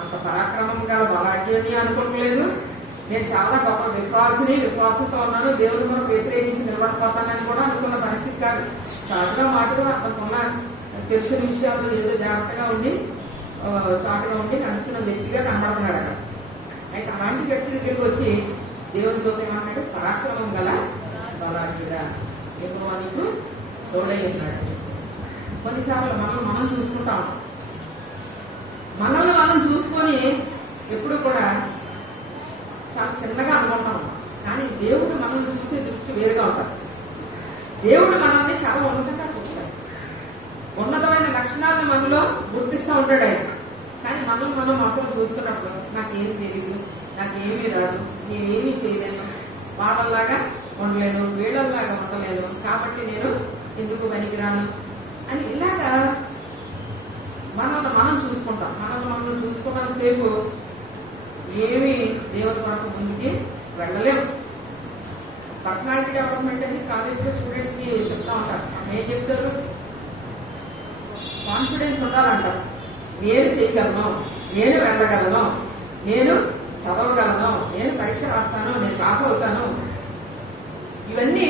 అంత పరాక్రమం గల బలాఢ్యుని అనుకోవట్లేదు. నేను చాలా గొప్ప విశ్వాసంతో ఉన్నాను, దేవుని కొరకు వ్యతిరేకించి నిలబడిపోతానని కూడా అనుకున్న పరిస్థితి కాదు. చాటుగా మాటుగా అతనుకున్న తెలిసిన విషయాలు ఏదో జాగ్రత్తగా ఉండి చాటుగా ఉండి నడుస్తున్న వ్యక్తిగా కనబడుతున్నాడు అక్కడ. అయితే అలాంటి వ్యక్తి దగ్గరికి వచ్చి దేవునితో ఏమన్నాడు, పరాక్రమం గల బలాఢ్యుడా, యెహోవా నీకు తోడై ఉన్నాడు. కొన్నిసార్లు మనం చూసుకుంటాం, మనల్ని మనం చూసుకొని ఎప్పుడు కూడా చాలా చిన్నగా అనుకుంటాం. కానీ దేవుడు మనల్ని చూసే దృష్టి వేరుగా ఉంటారు. దేవుడు మనల్ని చాలా ఉన్నతంగా చూస్తాడు, ఉన్నతమైన లక్షణాలను మనలో గుర్తిస్తూ ఉంటాడు ఆయన. కానీ మనల్ని మనం మాత్రం చూసుకున్నప్పుడు నాకేం తెలియదు, నాకేమీ రాదు, నేనేమీ చేయలేను, వాళ్ళలాగా ఉండలేను, వీళ్ళలాగా ఉండలేను, కాబట్టి నేను ఎందుకు పనికిరాను అని ఇలాగా మనల్ని మనం చూసుకుంటాం. మనం చూసుకున్నంత సేపు ఏమీ దేవుడి కొరకు ముందుకి వెళ్ళలేము. పర్సనాలిటీ డెవలప్మెంట్ అని కాలేజ్లో స్టూడెంట్స్ కి చెప్తా ఉంటారు. ఏం చెప్తారు, కాన్ఫిడెన్స్ ఉండాలంటారు. నేను చేయగలను, నేను వెళ్ళగలను, నేను చదవగలను, నేను పరీక్ష రాస్తాను, నేను పాస్ అవుతాను. ఇవన్నీ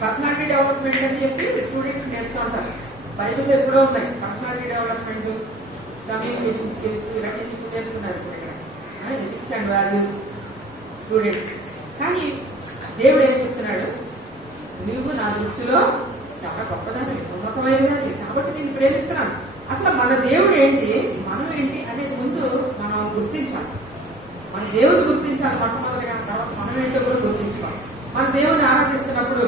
పర్సనాలిటీ డెవలప్మెంట్ అని చెప్పి స్టూడెంట్స్ నేర్చుతూ ఉంటారు. బైబిల్ ఎప్పుడో ఉన్నాయి పర్సనాలిటీ డెవలప్మెంట్, కమ్యూనికేషన్ స్కిల్స్ ఇవన్నీ నేర్పుతున్నారు ఇప్పుడు ఇక్కడ, ఎథిక్స్ అండ్ వాల్యూస్ స్టూడెంట్స్. కానీ దేవుడు ఏం చెప్తున్నాడు, నువ్వు నా దృష్టిలో చాలా గొప్పదాన్ని, ఉన్నతమైనదాన్ని, కాబట్టి నేను ప్రేమిస్తున్నాను. అసలు మన దేవుడు ఏంటి, మనం ఏంటి అనేది ముందు మనం గుర్తించాలి. మన దేవుడు గుర్తించాలి మొట్టమొదటిగా, తర్వాత మనం ఏంటో కూడా గుర్తించుకోవాలి. మన దేవుడిని ఆరాధిస్తున్నప్పుడు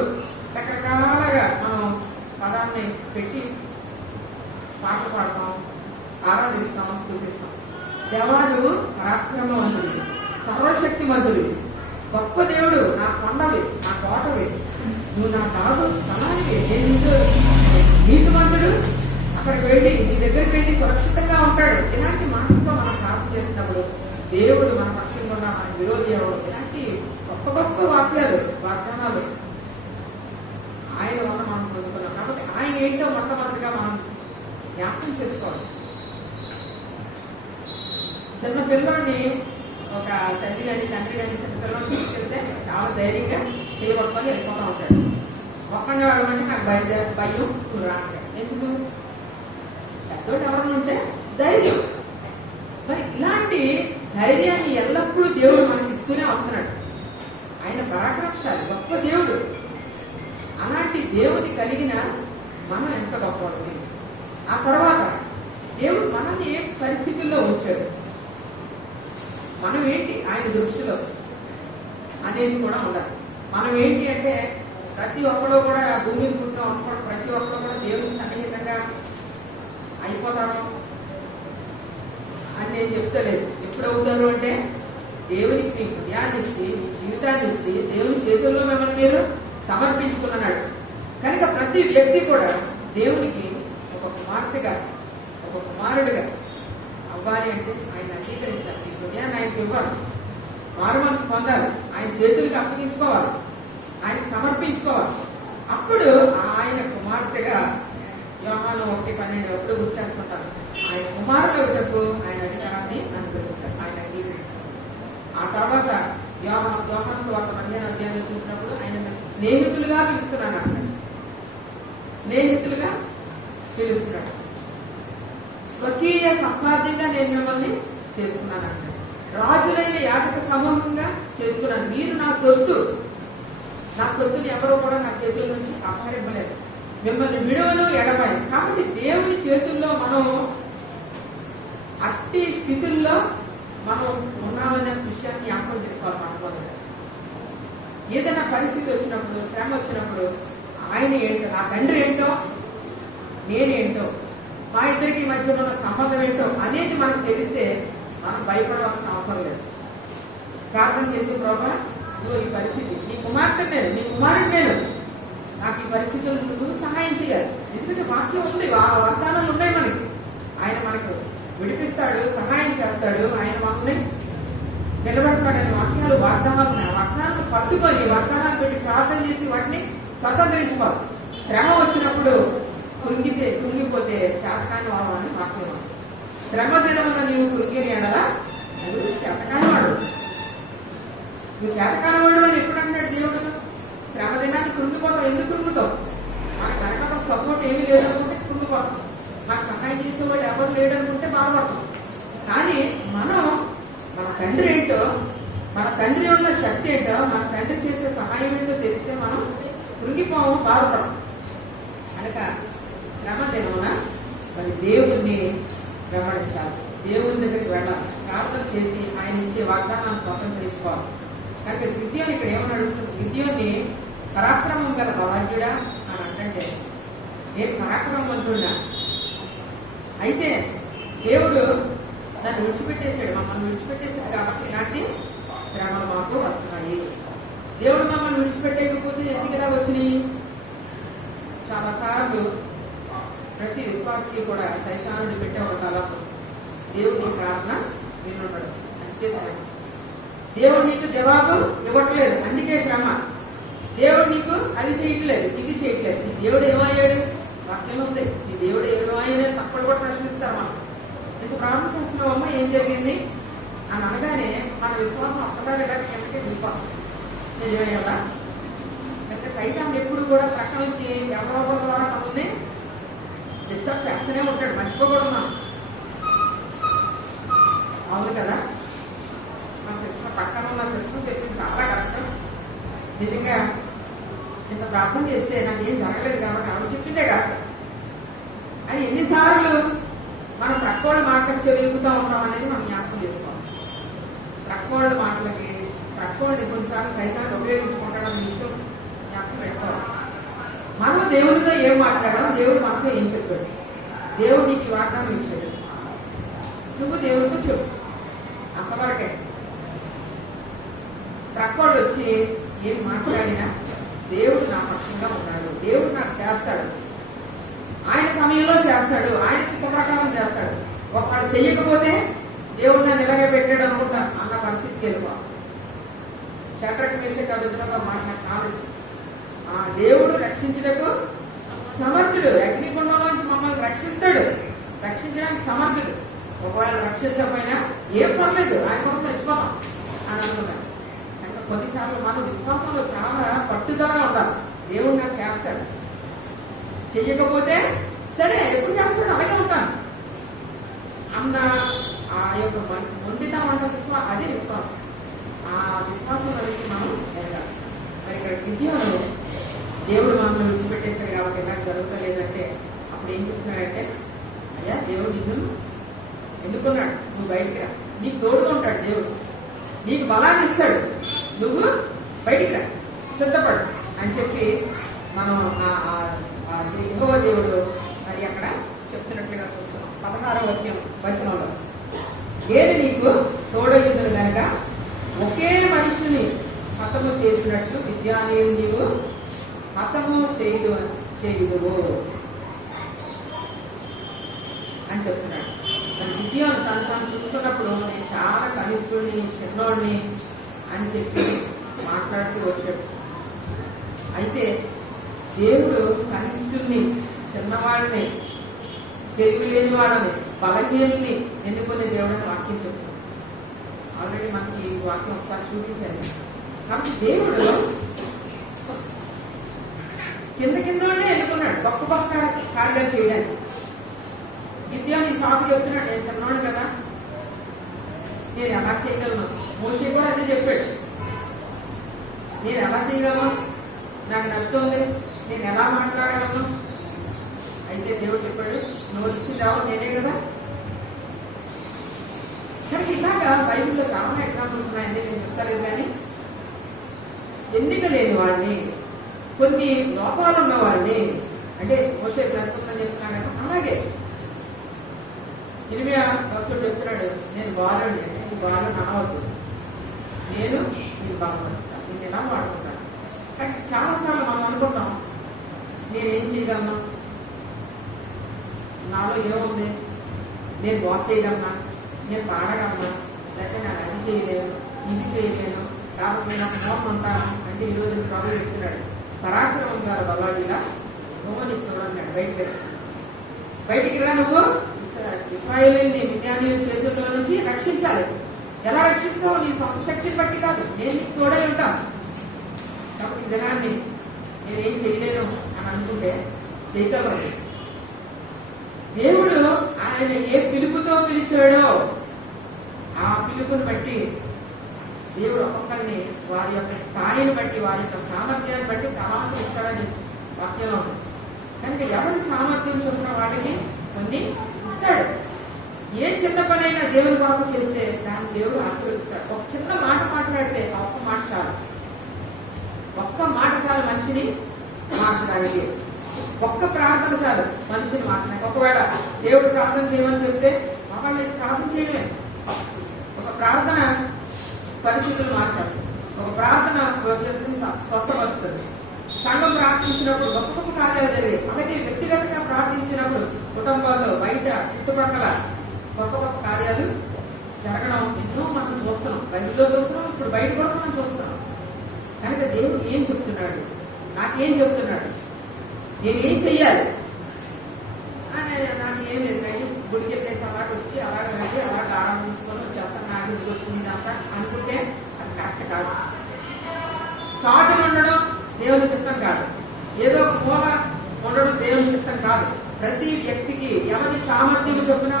రకరకాలుగా మనం పదాన్ని పెట్టి పాటలు పాడతాం, ఆరాధిస్తాం, స్తుతిస్తాం. దేవాలు పరాక్రమవంతుడు, సర్వశక్తిమంతుడు, గొప్ప దేవుడు, నా కొండవి, నా కోటవి, నువ్వు నా కాదు స్థలానివి, నేను నీతిమంతుడు, అక్కడికి వెళ్ళి నీ దగ్గరికి వెళ్ళి సురక్షితంగా ఉంటాడు. ఇలాంటి మాటలతో మనం ప్రార్థన చేసినప్పుడు దేవుడు మన పక్షంగా ఉన్న మన విరోధి ఎవరు, ఇలాంటి గొప్ప గొప్ప వాక్యాలు, వాగ్దానాలు ఆయన వల్ల మనం పొందుకున్నాం. కాబట్టి ఆయన ఏంటో మొట్టమొదటిగా మనం జ్ఞాపకం చేసుకోవాలి. చిన్న పిల్లోడిని ఒక తల్లి కానీ తండ్రి కానీ చిన్న పిల్లోడిని తీసుకెళ్తే చాలా ధైర్యంగా చేయబట్టుకొని వెళ్ళిపోతూ ఉంటాడు. ఒక్కడే వాడమంటే నాకు భయం రాంటాడు. ఎందుకు? పెద్దోడు ఎవరైనా ఉంటే ధైర్యం. మరి ఇలాంటి ధైర్యాన్ని ఎల్లప్పుడూ దేవుడు మనకి ఇస్తూనే వస్తున్నాడు. ఆయన పరాక్రమశాలి, గొప్ప దేవుడు. అలాంటి దేవుని కలిగిన మనం ఎంత గొప్పవాడు. ఆ తర్వాత దేవుడు మనల్ని ఏ పరిస్థితుల్లో ఉంచాడు, మనం ఏంటి ఆయన దృష్టిలో అనేది కూడా ఉండాలి. మనం ఏంటి అంటే ప్రతి ఒక్కరు కూడా భూమి మీద పుట్టిన ఒక్కడు ప్రతి ఒక్కరు కూడా దేవునికి సన్నిహితంగా అయిపోతారు అని నేను చెప్తలేదు. ఎప్పుడు అవుతారు అంటే దేవునికి మీ హృదయాన్ని ఇచ్చి, మీ జీవితాన్ని ఇచ్చి దేవుని చేతుల్లో మిమ్మల్ని మీరు సమర్పించుకున్నాడు. కనుక ప్రతి వ్యక్తి కూడా దేవునికి ఒక కుమార్తెగా, ఒక కుమారుడిగా అవ్వాలి అంటే ఆయన అంగీకరించాలి. ఈ హృదయాన్ని ఆయనకి ఇవ్వాలి, మారు మనసు పొందాలి, ఆయన చేతులకి అప్పగించుకోవాలి, ఆయనకు సమర్పించుకోవాలి. అప్పుడు ఆయన కుమార్తెగా యోహాను 1:12 ఎప్పుడు గుర్చేస్తుంటారు. ఆయన కుమారుడు చెప్పు ఆయన అధికారాన్ని అనుగ్రహిస్తాడు, ఆయన అంగీకరించాలి. ఆ తర్వాత యోహాను సువార్త 12వ అధ్యాయంలో చూసినప్పుడు ఆయన స్నేహితులుగా పిలుస్తున్నాడు, అన్నాడు. స్నేహితులుగా పిలుస్తున్నాడు. స్వకీయ సంపాద్యంగా నేను మిమ్మల్ని చేసుకున్నాను అన్నాడు. రాజులైన యాజక సమూహంగా చేసుకున్నాను. మీరు నా సొత్తు, నా సొత్తుని ఎవరో కూడా నా చేతుల నుంచి అపహరింపలేదు. మిమ్మల్ని విడువను ఎడబాయి. కాబట్టి దేవుని చేతుల్లో మనం అట్టి స్థితుల్లో మనం ఉన్నామనే విషయాన్ని జ్ఞాపకం చేసుకోవాలి. మొట్టమొదటి ఏదైనా పరిస్థితి వచ్చినప్పుడు, శ్రమ వచ్చినప్పుడు ఆయన ఏంటో, నా తండ్రి ఏంటో, నేనేంటో, మా ఇద్దరికి మధ్య ఉన్న సంబంధం ఏంటో అనేది మనకు తెలిస్తే మనం భయపడవలసిన అవసరం లేదు. ప్రార్థన చేసే ప్రభా, ఇదిగో ఈ పరిస్థితి, నీ కుమార్తె నేను, నీ కుమారుడు నేను, నాకు ఈ పరిస్థితులు నువ్వు సహాయం చేయాలి. ఎందుకంటే వాక్యం ఉంది, వాగ్దానాలు ఉన్నాయి మనకి. ఆయన మనకు విడిపిస్తాడు, సహాయం చేస్తాడు, ఆయన మనల్ని నిలబడతాడు అనే వాక్యాలు, వాగ్దానాలు ఉన్నాయి. వాగ్దానాలు పట్టుకొని వాగ్దానాలు పెట్టి ప్రార్థన చేసి వాటిని స్వతంత్రించుకోవాలి. శ్రమ వచ్చినప్పుడు కృంగిపోతే చేతకాని వాడు అని వాక్యం. శ్రమ దినమున నీవు కృంగిని ఎడలా నువ్వు చేతకాని వాడు, నువ్వు చేతకాని వాడు అని ఎప్పుడు అంటాడు దేవుడు? శ్రమ దినాన్ని కృంగిపోతావు. ఎందుకు కృంగుతావు? మనకు వెనక సపోర్ట్ ఏమీ లేదనుకుంటే కృంగిపోతాం, నాకు సహాయం చేసేవాడు ఎవరు లేడనుకుంటే బాధపడతాం. కానీ మనం మన తండ్రి ఏంటో, మన తండ్రి ఉన్న శక్తి ఏంటో, మన తండ్రి చేసే సహాయం ఏంటో తెలిస్తే మనం కృంగిపోము, బాధపడం. కనుక శ్రమ దినమున మరి దేవుణ్ణి వెంబడించాలి, దేవుని దగ్గరికి వెళ్ళాలి, ప్రార్థన చేసి ఆయన ఇచ్చే వాగ్దానాన్ని స్వతంత్రించుకోవాలి. కనుక గిద్యోని ఇక్కడ ఏమని అడుగుతుంది? గిద్యోని పరాక్రమం గల బలాఢ్యుడా అని అంటే నేను పరాక్రమవంతుడా, అయితే దేవుడు నన్ను విడిచిపెట్టేశాడు, మమ్మల్ని విడిచిపెట్టేశాడు కాబట్టి ఇలాంటి శ్రమలు మాకు వస్తున్నాయి. దేవుడు మమ్మల్ని విడిచిపెట్టేయకపోతే ఎందుకులా వచ్చినాయి? చాలాసార్లు ప్రతి విశ్వాసకి కూడా సైతానుడు పెట్టే ఒక తలపు, దేవుడి ప్రార్థన వినుండడు, అందుకే శ్రమ. దేవుడు నీకు జవాబు ఇవ్వట్లేదు, అందుకే శ్రమ. దేవుడు నీకు అది చేయట్లేదు, ఇది చేయట్లేదు. నీ దేవుడు ఏమయ్యాడు? వాక్యం ఉంది, నీ దేవుడు ఏమయ్యాడని తప్పడు కూడా ప్రశ్నిస్తారు. మనం నీకు ప్రార్థన చేస్తున్నావమ్మా, ఏం జరిగింది అని అనగానే మన విశ్వాసం ఒక్కసారి కిందకి వెళ్ళిపోతుంది. నిజమేలా? అంటే సైతాన్ని ఎప్పుడు కూడా ప్రక్కన నుంచి ఎవరో ద్వారా మనల్ని డిస్టర్బ్ చేస్తూనే ఉంటాడు, మర్చిపోకూడదు మనం. అవును కదా? మా సిస్టర్ పక్కన ఉన్న సిస్టర్ చెప్పింది చాలా కరెక్ట్. నిజంగా ఇంత ప్రార్థన చేస్తే నాకు ఏం జరగలేదు కాబట్టి ఆవిడ చెప్పిందే కాదు అని ఎన్నిసార్లు మనం ప్రక్కోళ్ళ మాటలకు చెరుగుతూ ఉంటాం అనేది మనం జ్ఞాపకం చేసుకోవాలి. ప్రక్కోళ్ళ మాటలకి ప్రక్కోళ్ళని కొన్నిసార్లు సైతాన్ని ఉపయోగించుకుంటాడన్న విషయం జ్ఞాపకం పెట్టుకోవాలి. మనం దేవుడితో ఏం మాట్లాడాం, దేవుడు మనతో ఏం చెప్పాడు, దేవుడు నీకు ఈ వాగ్దానం ఇచ్చాడు, నువ్వు దేవుడితో చెప్పు, అంతవరకే. ప్రక్కోళ్ళు వచ్చి ఏం మాట్లాడినా దేవుడు నా పక్షంగా ఉన్నాడు, దేవుడు నాకు చేస్తాడు, ఆయన సమయంలో చేస్తాడు, ఆయన చిత్త ప్రకారం చేస్తాడు. ఒకడు చెయ్యకపోతే దేవుడు నన్ను ఇలాగే పెట్టాడు అనుకుంటా అన్న పరిస్థితికి వెళ్ళిపోవాలి. షట్రక్ మేషక్ అభివృద్ధిలో మాట నాకు చాలా ఇష్టం. ఆ దేవుడు రక్షించుటకు సమర్థుడు, అగ్నిగుండంలోంచి మమ్మల్ని రక్షిస్తాడు, రక్షించడానికి సమర్థుడు. ఒకవేళ రక్షించకపోయినా ఏం పర్లేదు, ఆయన కొరకు తెచ్చిపోతాం అని అనుకున్నాను. కనుక కొన్నిసార్లు మనం విశ్వాసంలో చాలా పట్టుదలగా ఉండాలి. దేవుడు నాకు చేస్తాడు, చెయ్యకపోతే సరే ఎప్పుడు చేస్తాడు అలాగే ఉంటాను అన్న ఆ యొక్క మొండితనం అంటే అదే విశ్వాసం. ఆ విశ్వాసంలోకి మనం ఎదగాలి. మరి ఇక్కడ గిద్యోను దేవుడు మనల్ని విడిచిపెట్టేశాడు కాబట్టి ఇలా జరుగుతలేదంటే అప్పుడు ఏం చెప్తున్నాడంటే, అయ్యా దేవుడు నిన్ను ఎన్నుకున్నాడు, నువ్వు బయటికి రా, నీకు తోడుగా ఉంటాడు దేవుడు, నీకు బలాన్ని ఇస్తాడు, నువ్వు బయటికి రా, సిద్ధపడు అని చెప్పి మనం యెహోవా దేవుడు మరి అక్కడ చెప్తున్నట్లుగా చూస్తున్నాం. 16వ వచనంలో ఏది నీకు తోడయుదును కనుక ఒకే మనిషిని హతము చేసినట్లు విద్యానేయుని నీవు హతము చేయుదువు అని చెప్తున్నాడు. విద్యను తను చూసుకున్నప్పుడు నేను చాలా కనిష్ఠుడిని, చిన్నోడిని అని చెప్పి మాట్లాడుతూ వచ్చాడు. అయితే దేవుడు కనిష్ఠుల్ని, చిన్నవాడిని, తెలివి లేని వాళ్ళని, బలహీనుల్ని ఎన్నుకునే దేవుడని వాక్యం చెప్తున్నాడు. ఆల్రెడీ మనకి ఈ వాక్యం ఒకసారి చూపించాను. కాబట్టి దేవుడు కిందనే ఎన్నుకున్నాడు గొప్ప గొప్ప కార్యాలు చేయడానికి. గిద్యోను ఈ సాకు చెప్తున్నాడు, నేను చిన్నవాడు కదా, నేను ఎలా చేయగలను. మోషే కూడా అదే చెప్పాడు, నేను ఎలా చేయగలను, నాకు నచ్చుతుంది, నేను ఎలా మాట్లాడగలను. అయితే దేవుడు చెప్పాడు, నువ్వు ఇచ్చింది ఎవరు, నేనే కదా. కానీ ఇలాగా బైబిల్లో చాలా ఎగ్జాంపుల్స్ ఉన్నాయండి, నేను చెప్తాలేదు. కానీ ఎన్నిక లేని వాడిని, కొన్ని లోపాలు ఉన్నవాడిని, అంటే మోషే బ్రతుకుందని చెప్తున్నాడు కదా, అలాగే ఇర్మియా భక్తుడు చెప్తున్నాడు, నేను బాలుండి, నేను బాలు అనవద్దు, నేను బలపరుస్తాను, నేను ఎలా వాడుకుంటాను. కానీ చాలాసార్లు మనం అనుకుంటాం, నేనేం చేయగలను, నాలో ఏముంది, నేను వాక్ చేయగలనా, నేను పాడగలనా, లేకపోతే నాకు అది చేయలేను, ఇది చేయలేను, కాబట్టి నేను ఒక మోహం ఉంటాను అంటే ఈరోజు ప్రభు చెప్తున్నాడు, పరాక్రమం గారు బలాడిగా మోహన్ ఇస్తున్నాడు, బయటికి రా, నువ్వు ఇశ్రాయేలుని మిద్యానీయుల చేతుల్లో నుంచి రక్షించాలి. ఎలా రక్షిస్తావు, నీ సొంత శక్తిని బట్టి కాదు, నేను నీకు తోడై ఉంటాను. కాబట్టి ఈ దినాన్ని నేనేం చేయలేను అని అనుకుంటే చేయగలరు. దేవుడు ఆయన ఏ పిలుపుతో పిలిచాడో ఆ పిలుపుని బట్టి దేవుడు ఒక్కొక్కరిని వారి యొక్క స్థాయిని బట్టి, వారి యొక్క సామర్థ్యాన్ని బట్టి తలాంతులు ఇస్తాడని వాక్యంలో ఉంది. కనుక ఎవరి సామర్థ్యం చొప్పున వాడికి కొన్ని ఇస్తాడు. ఏ చిన్న పనైనా దేవుని బాబు చేస్తే దాన్ని దేవుడు ఆశీర్వదిస్తాడు. ఒక చిన్న మాట మాట్లాడితే ఒక్క మాట చాలు, ఒక్క మాట చాలు మనిషిని మార్చడానికి. ఒక్క ప్రార్థన చాలు మనిషిని మార్చడానికి. ఒకవేళ దేవుడు ప్రార్థన చేయమని చెప్తే మమ్మల్ని ప్రార్థన చేయడమే. ఒక ప్రార్థన పరిస్థితులు మార్చేస్తుంది, ఒక ప్రార్థన స్వస్థపరుస్తుంది. సంఘం ప్రార్థించినప్పుడు గొప్ప గొప్ప కార్యాలు జరిగాయి. అలాగే వ్యక్తిగతంగా ప్రార్థించినప్పుడు కుటుంబాల్లో, బయట, చుట్టుపక్కల గొప్ప గొప్ప కార్యాలు జరగడం ఎన్నో మనం చూస్తున్నాం. బయటలో చూస్తున్నాం, ఇప్పుడు బయట కూడా మనం చూస్తున్నాం. కనుక దేవుడు ఏం చెప్తున్నాడు, నాకేం చెప్తున్నాడు, నేనేం చెయ్యాలి అని నాకు ఏం లేదు. కానీ గుడికి వెళ్ళేసి అలాగ వచ్చి అలాగ వెళ్ళి అలాగ ఆరంభించుకొని వచ్చేస్తాను, నాకు ఇంటికి వచ్చింది ఇదంతా అనుకుంటే అది కరెక్ట్ కాదు. చాటులు ఉండడం దేవుని చిత్తం కాదు, ఏదో ఒక మూల ఉండడం దేవుని చిత్తం కాదు. ప్రతి వ్యక్తికి ఎవరి సామర్థ్యం చొప్పున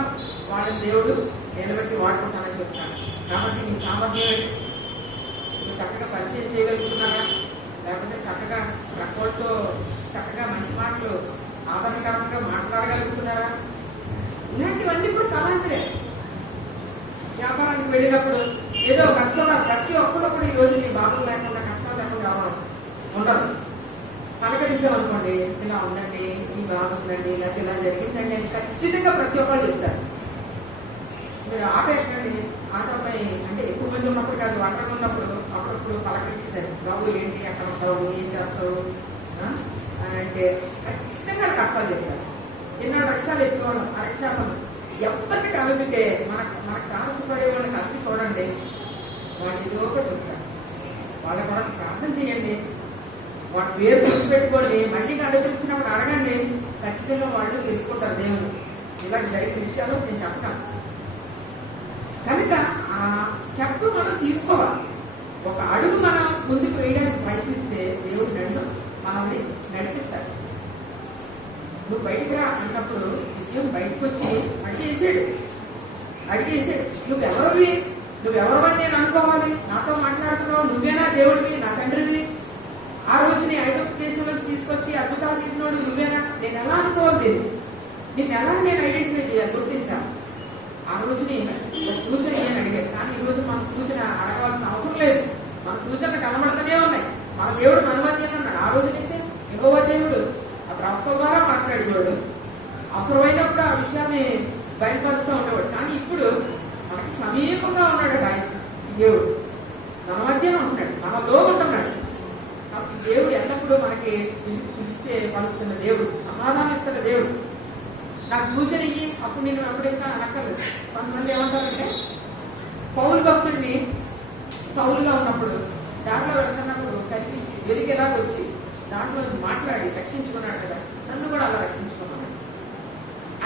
వాళ్ళని దేవుడు నిలబెట్టి వాడుకుంటానని చెప్తాడు. కాబట్టి నీ సామర్థ్యం ఏంటి, నువ్వు చక్కగా పరిచయం చేయగలుగుతున్నారా, లేకపోతే చక్కగా ప్రకోడ్తో చక్కగా మంచి మాటలు ఆదరణకరంగా మాట్లాడగలుగుతున్నారా? ఇలాంటివన్నీ కూడా తలాంతరే. వ్యాపారానికి వెళ్ళినప్పుడు ఏదో కష్టంగా ప్రతి ఒక్కరు కూడా ఈ రోజు నీ బాధలు లేకుండా కష్టాలు లేకుండా రావడం ఉండదు. పలకరించామనుకోండి, ఇలా ఉందండి, ఈ బాధ ఉందండి, లేకపోతే ఇలా జరిగిందండి అని ఖచ్చితంగా ప్రతి ఒక్కరు చెప్తారు. మీరు ఆటో ఎక్కండి, ఆటోపై అంటే ఎక్కువ మంది ఉన్నప్పుడు కాదు, ఒంటరిగా ఉన్నప్పుడు అప్పుడప్పుడు పలకరించారు. బాబు ఏంటి, ఎక్కడ ఉంటావు, ఏం చేస్తావు అంటే ఖచ్చితంగా కష్టాలు చెప్తారు. ఎన్నో లక్ష్యాలు ఎత్తుకోవడం, ఆ లక్ష్యాలను ఎవరికి కలిపితే మనకు తారసపడే వాళ్ళని కలిపి చూడండి, వాళ్ళు ఏదో ఒకటి చెప్తారు. వాళ్ళ కొరకు ప్రార్థన చేయండి, వాటి పేరు గుర్తుపెట్టుకోండి, మళ్ళీ కనిపించినప్పుడు అడగండి, ఖచ్చితంగా వాళ్ళు తెలుసుకుంటారు దేవుడు. ఇలాంటి జరిగిన విషయాలు నేను చెప్తాను. కనుక ఆ స్టెప్ మనం తీసుకోవాలి. ఒక అడుగు మనం ముందుకు వేయడానికి ప్రయత్నిస్తే దేవుడు మనల్ని నడిపిస్తాడు. నువ్వు బయటకు రా అన్నప్పుడు నిత్యం బయటకు వచ్చి అడిగేసాడు. నువ్వెవరివని నేను అనుకోవాలి? నాతో మాట్లాడుతున్నావు, నువ్వేనా దేవుడివి, నా తండ్రివి? ఆ రోజు నీ 5వ దేశం నుంచి తీసుకొచ్చి అద్భుతాలు చేసినోడు నువ్వేనా? నేను ఎలా అనుకోవాలి? నిన్ను ఎలా నేను ఐడెంటిఫై చేయాలి, గుర్తించాను? ఆ రోజుని ఒక సూచన నేను అడిగాను. కానీ ఈ రోజు మన సూచన అడగవలసిన అవసరం లేదు. మన సూచనలు కనబడుతూనే ఉన్నాయి. మన దేవుడు మన మధ్య ఉన్నాడు. ఆ రోజునైతే యెహోవా దేవుడు ఆ ప్రవక్త ద్వారా మాట్లాడేవాడు. అవసరమైనప్పుడు ఆ విషయాన్ని బయలుపరుస్తూ ఉండేవాడు. కానీ ఇప్పుడు మనకి సమీపంగా ఉన్నాడు ఆయన దేవుడు, మన మధ్యన ఉంటున్నాడు, మనలో ఉంటున్నాడు. కాబట్టి దేవుడు ఎల్లప్పుడూ మనకి పిలిస్తే పలుకుతున్న దేవుడు, సమాధానం ఇస్తున్న దేవుడు. నాకు సూచన ఇయ్యి, అప్పుడు నేను వెంబడిస్తాను అనక్కర్లేదు. కొంతమంది ఏమంటారంటే, పౌలు భక్తుడిని సౌలుగా ఉన్నప్పుడు దాంట్లో వెళ్తున్నప్పుడు కనిపించి వెలిగేలాగా వచ్చి దాంట్లో నుంచి మాట్లాడి రక్షించుకున్నాడు కదా, నన్ను కూడా అలా రక్షించుకున్నాను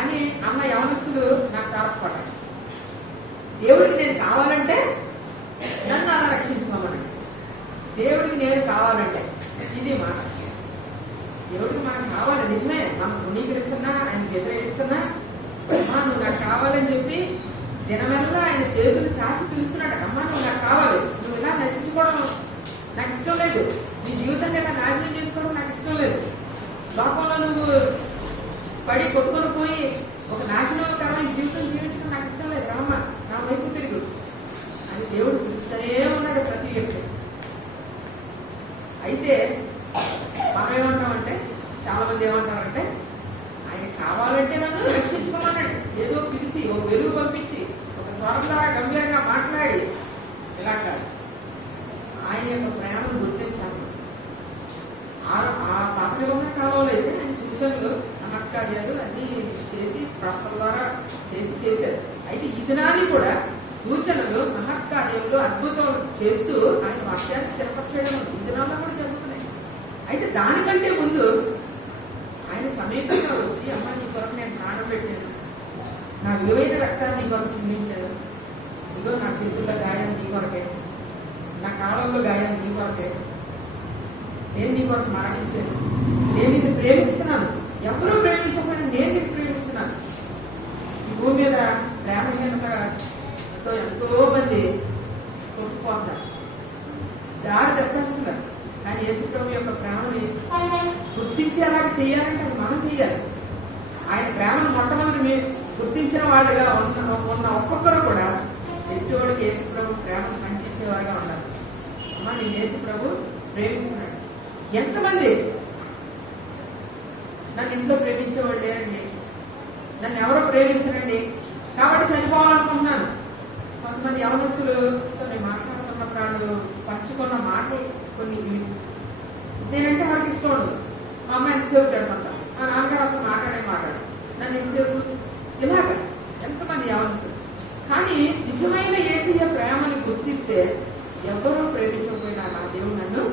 అని అన్న యవనస్తులు నాకు తారసపడ్డారు. దేవుడికి నేను కావాలంటే నన్ను అలా రక్షించుకోమనండి. దేవుడికి నేను కావాలంటే ఇది మాట. దేవుడికి మనకు కావాలి, నిజమే. మనం ధృవీకరిస్తున్నా, ఆయన వ్యతిరేకిస్తున్నా, అమ్మా నువ్వు నాకు కావాలని చెప్పి దినమెల్లా ఆయన చేతులు చాచి పిలుస్తున్నాడు. అమ్మా నువ్వు నాకు కావాలి, నువ్వు ఇలా నశించుకోవడం నాకు ఇష్టం లేదు, నీ జీవితాన్ని ఇలా నాశనం చేసుకోవడం నాకు ఇష్టం లేదు, లోకంలో నువ్వు పడి కొట్టుకొని పోయి ఒక నాశనకరమైన జీవితం జీవించడం నాకు ఇష్టం లేదు, రమ్మ నా వైపు తిరుగు అని దేవుడు పిలుస్తూనే ఉన్నాడు ప్రతి వ్యక్తి. అయితే మనం ఏమంటామంటే, చాలా మంది ఏమంటారంటే, ఆయన కావాలంటే నన్ను రక్షించుకోమన్నాడు. ఏదో పిలిచి ఒక వెలుగు పంపించి ఒక స్వరం ద్వారా గంభీరంగా మాట్లాడి ఇలా కాదు. ఆయన యొక్క ప్రయాణం గుర్తించాలి. ఆ పాప నిబంధన కాలంలో అయితే ఆయన సూచనలు నమస్కార్యాలు అన్ని చేసి ప్రవక్తల ద్వారా చేశారు. అయితే ఈ దినాన్ని కూడా సూచనలు మహత్కార్యంలో అద్భుతాలు చేస్తూ ఆయన వాక్యాన్ని స్థిరపరచడం ఈ దినాల్లో కూడా జరుగుతున్నాయి. అయితే దానికంటే ముందు ఆయన సమీపంగా వచ్చి, అమ్మ నీ కొరకు నేను ప్రాణం పెట్టాను, నా విలువైన రక్తాన్ని నీ కొరకు చిందించాను, ఇదిగో నా చేతుల్లో గాయం నీ కొరకే, నా కాలంలో గాయం నీ కొరకే, నేను నీ కొరకు మరణించాను, నేను నిన్ను ప్రేమిస్తున్నాను, ఎవరూ ప్రేమించకపోయినా నేను నిన్ను ప్రేమిస్తున్నాను. ఈ భూమి మీద ప్రేమహీనతతో ఎంతో మంది కొట్టుకుపోతున్నారు, దారి దక్కేస్తున్నారు. కానీ యేసుప్రభు యొక్క ప్రేమని గుర్తించేలాగా చేయాలంటే అది మనం చేయాలి. ఆయన ప్రేమను మొట్టమొదటి గుర్తించిన వాళ్ళుగా ఉన్న ఒక్కొక్కరు కూడా ఎదుటివాడికి యేసుప్రభు ప్రేమను పంచేవారుగా ఉండాలి. అమ్మా నేను యేసుప్రభు ప్రేమిస్తున్నాడు. ఎంతమంది నన్ను ఇంట్లో ప్రేమించేవాళ్ళు లేరండి, నన్ను ఎవరో ప్రేమించరండి కాబట్టి చనిపోవాలనుకుంటున్నాను. కొంతమంది యవనస్తులు నేను మాట్లాడుతున్నప్పుడు వాళ్ళు పంచుకున్న మాటలు కొన్ని నేనంటే వాళ్ళకి ఇష్టం ఉండదు. మా అమ్మ ఎంతసేపు పెడుతుంటా, మా నాన్నగారు అసలు మాట్లాడు నన్ను ఎంతసేపు ఇలాగ ఎంతమంది యవనస్తులు. కానీ నిజమైన యేసయ్య ప్రేమని గుర్తిస్తే ఎవరో ప్రేమించకపోయినా నా దేవుడు నన్ను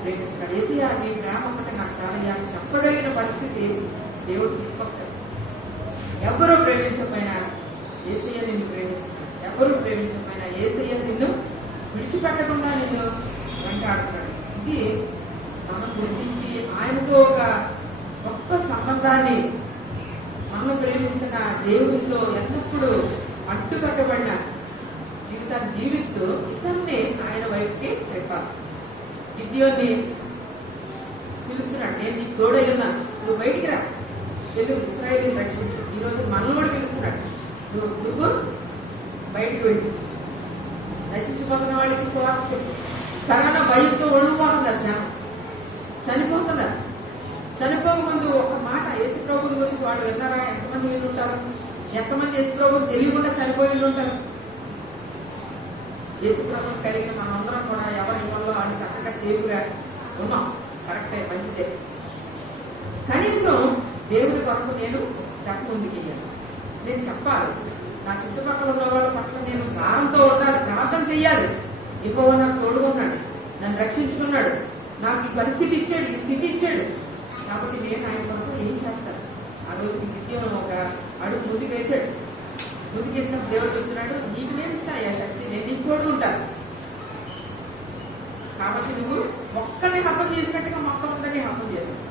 ప్రేమిస్తాడు. యేసయ్య నీ ప్రేమ అంటే నాకు చాలా చెప్పగలిగిన పరిస్థితి దేవుడు తీసుకొస్తాడు. ఎవరో ప్రేమించకపోయినా యేసయ్య నిన్ను ప్రేమిస్తున్నాడు. ఎవరు ప్రేమించకపోయినా యేసయ్య నిన్ను విడిచిపెట్టకుండా నిన్ను వెంటాడుతున్నాడు. ఇది మనం గుర్తించి ఆయనతో ఒక గొప్ప సంబంధాన్ని, మనం ప్రేమిస్తున్న దేవుడితో ఎల్లప్పుడూ అడ్డుకట్టబడిన జీవితాన్ని జీవిస్తూ ఇతన్ని ఆయన వైపుకి చెప్పాలి. గిద్యోన్ని నేను నీకు తోడై ఉన్నాను, నువ్వు బయటికి రా, వెళ్ళి ఇశ్రాయేలుని రక్షించు. ఈరోజు మనల్ని కూడా పిలుస్తున్నాడు, నువ్వు బయటికి వెళ్ళి నశించిపోతున్న వాళ్ళకి సువార్త చెప్పు. కరోనా భయంతో ఒడిపోతున్నారు జనం, చనిపోతున్నారు. చనిపోకముందు ఒక మాట యేసు ప్రభువుని గురించి వాళ్ళు విన్నారా? ఎంతమంది వీళ్ళు ఉంటారు? ఎంతమంది యేసు ప్రభువుని తెలియకుండా చనిపోయి ఉంటారు? యేసు ప్రభువుని కలిగిన మనందరం కూడా ఎవరి ఇళ్లలో వాళ్ళు చక్కగా సేఫ్గా ఉన్నాం. కరెక్టే, మంచిదే. కనీసం దేవుడి కొరకు నేను స్టెప్ ముందుకెయ్యాను. నేను చెప్పాలి, నా చుట్టుపక్కల ఉన్న వాళ్ళ పట్ల నేను భారంతో ఉండాలి, ప్రార్థన చెయ్యాలి. యెహోవా నాకు తోడుగా ఉన్నాడు, నన్ను రక్షించుకున్నాడు, నాకు ఈ పరిస్థితి ఇచ్చాడు, ఈ స్థితి ఇచ్చాడు, కాబట్టి నేను ఆయన కొరకు ఏం చేస్తాను? ఆ రోజు గిద్యోను ఒక అడుగు ముందుకు వేశాడు. ముందుకు వేసినప్పుడు దేవుడు చెప్తున్నాడు, నీకు నేను ఇస్తాను ఆ శక్తి, నేను నీకు తోడు ఉంటాను. కాబట్టి నువ్వు ఒక్కనే హతం చేసినట్టుగా మొత్తం ఉందని హతం చేస్తావు.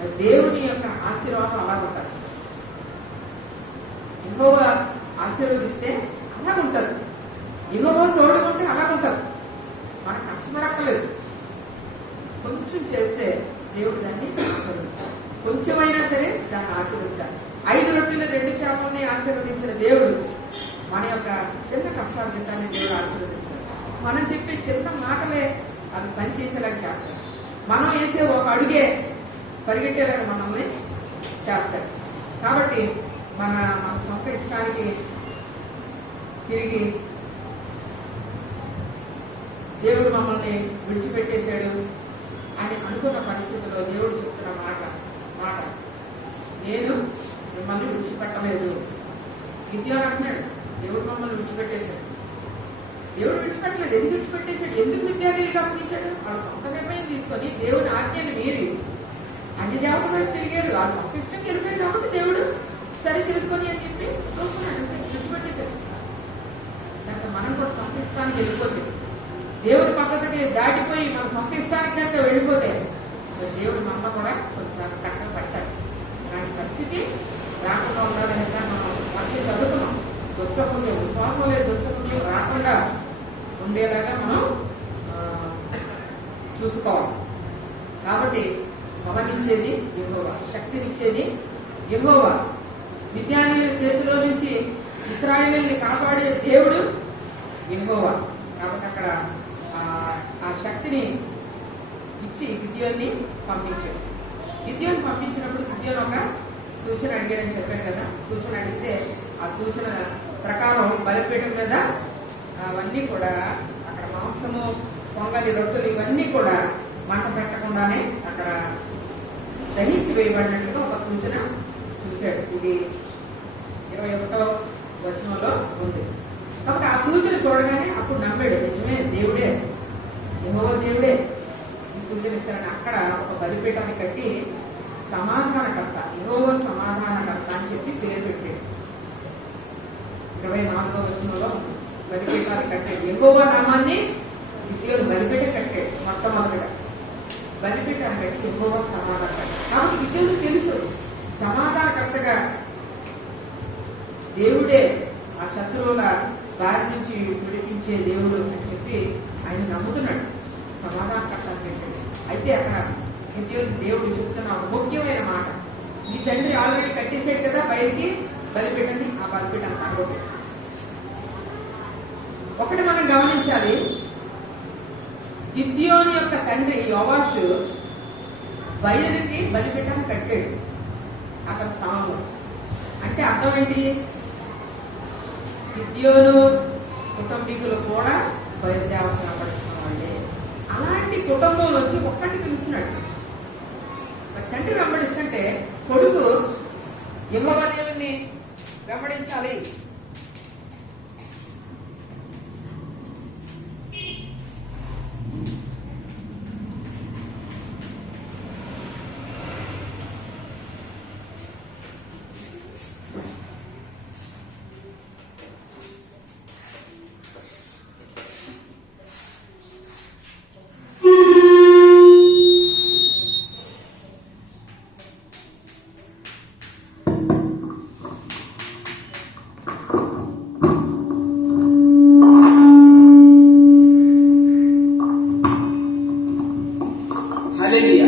అది దేవుని యొక్క ఆశీర్వాదం అలా ఉంటారు. యెహోవా ఆశీర్వదిస్తే అలా ఉంటారు, యెహోవా తోడుకుంటే అలా ఉంటారు. మనకు కష్టపడక్కలేదు, కొంచెం చేస్తే దేవుడు దాన్ని ఆశీర్వదిస్తాడు. కొంచెమైనా సరే దాన్ని ఆశీర్వదిస్తాడు. 5 రొట్టెలు 2 చేపల్ని ఆశీర్వదించిన దేవుడు మన యొక్క చిన్న కష్టార్జితాన్ని దేవుడు ఆశీర్వదిస్తాడు. మనం చెప్పే చిన్న మాటలే అవి పనిచేసేలాగా చేస్తాడు. మనం వేసే ఒక అడుగే పరిగెట్టేలాగా మనల్ని చేస్తాడు. కాబట్టి మన సొంత ఇష్టానికి తిరిగి దేవుడు మమ్మల్ని విడిచిపెట్టేశాడు అని అనుకున్న పరిస్థితుల్లో దేవుడు చెప్తున్న మాట నేను మిమ్మల్ని విడిచిపెట్టలేదు. గిద్యోను అంటున్నాడు, దేవుడు మమ్మల్ని విడిచిపెట్టేశాడు. దేవుడు విడిచిపెట్టలేదు. ఎందుకు విడిచిపెట్టేశాడు? ఎందుకు విద్యార్థులకు అప్పగించాడు? వాళ్ళ సొంత నిర్ణయం తీసుకొని దేవుని ఆజ్ఞని మీరి అన్ని దేవతల వైపు తిరిగారు. ఆ సొంత ఇష్టంకి వెళ్ళిపోయాడు కాబట్టి దేవుడు సరి చేసుకొని అని చెప్పి చూస్తున్నాడు, విడిచిపెట్టేశాడు. కనుక మనం కూడా సొంత ఇష్టానికి వెళ్ళిపోతే, దేవుడి పద్ధతికి దాటిపోయి మన సొంత ఇష్టానికి కనుక వెళ్ళిపోతే దేవుడు మనలో కూడా కొన్నిసార్లు కట్టలు పడతాడు. అలాంటి పరిస్థితి రాకుండా ఉండాలని మనం మంచి చదువుకున్నాం. దుష్టపుణ్యం, విశ్వాసం లేదు, దుష్టపుణ్యం రాకుండా ఉండేలాగా మనం చూసుకోవాలి. కాబట్టి మొదటిచ్చేది యెహోవా, శక్తినిచ్చేది యెహోవా. మిద్యానీయుల చేతిలో నుంచి ఇశ్రాయేలుని కాపాడే దేవుడు యెహోవా. కాబట్టి అక్కడ ఆ శక్తిని ఇచ్చి గిద్యోన్ని పంపించాడు. గిద్యోన్ని పంపించినప్పుడు గిద్యోను ఒక సూచన అడిగాడని చెప్పాడు కదా. సూచన అడిగితే ఆ సూచన ప్రకారం బలిపీఠం మీద అవన్నీ కూడా అక్కడ మాంసము, పొంగలి, రొట్టెలు ఇవన్నీ కూడా మంట పెట్టకుండానే అక్కడ దహించి వేయబడినట్లుగా ఒక సూచన చూశాడు. ఇది 21వ వచనంలో ఉంది. కాబట్టి ఆ సూచన చూడగానే అప్పుడు నమ్మాడు, నిజమే దేవుడే, యెహోవా దేవుడే ఈ సూచన ఇస్తారని. అక్కడ ఒక బలిపీఠాన్ని కట్టి సమాధానకర్త, యెహోవా సమాధానకర్త అని చెప్పి పేరు పెట్టాడు. 24వ వచనంలో ఉంది. బలిపీఠాన్ని కట్టాడు, యెహోవా నామాన్ని గిద్యోను బలిపీఠ కట్టాడు. మొట్టమొదటిగా బలిపీఠాన్ని కట్టి యెహోవా సమాధానకర్త. కాబట్టి గిద్యోను తెలుసు సమాధానకర్తగా దేవుడే ఆ శత్రువుల బారి నుంచి విడిపించే దేవుడు అని చెప్పి ఆయన నమ్ముతున్నాడు. సమాధానకర్త పెట్టాడు. అయితే అక్కడ గిద్యోను దేవుడు చెప్తున్న ఒక ముఖ్యమైన మాట, నీ తండ్రి ఆల్రెడీ కట్టేసాడు కదా బయటికి బలిపీఠాన్ని, ఆ బలిపీఠాన్ని కట్టబోయాడు. ఒకటి మనం గమనించాలి, గిద్యోను యొక్క తండ్రి యోవాషు బయలుకి బలిపీఠాన్ని కట్టాడు అతని స్థానంలో. అంటే అర్థం ఏంటి? గిద్యోను కుటుంబీకులు కూడా బయలుదేవతను వెంబడిస్తున్న వాళ్ళే. అలాంటి కుటుంబం నుంచి ఒక్కటి పిలుస్తున్నాడు. తండ్రి వెంబడిస్తుంటే కొడుకు యెహోవా దేవుణ్ణి వెంబడించాలి. హల్లెలూయా.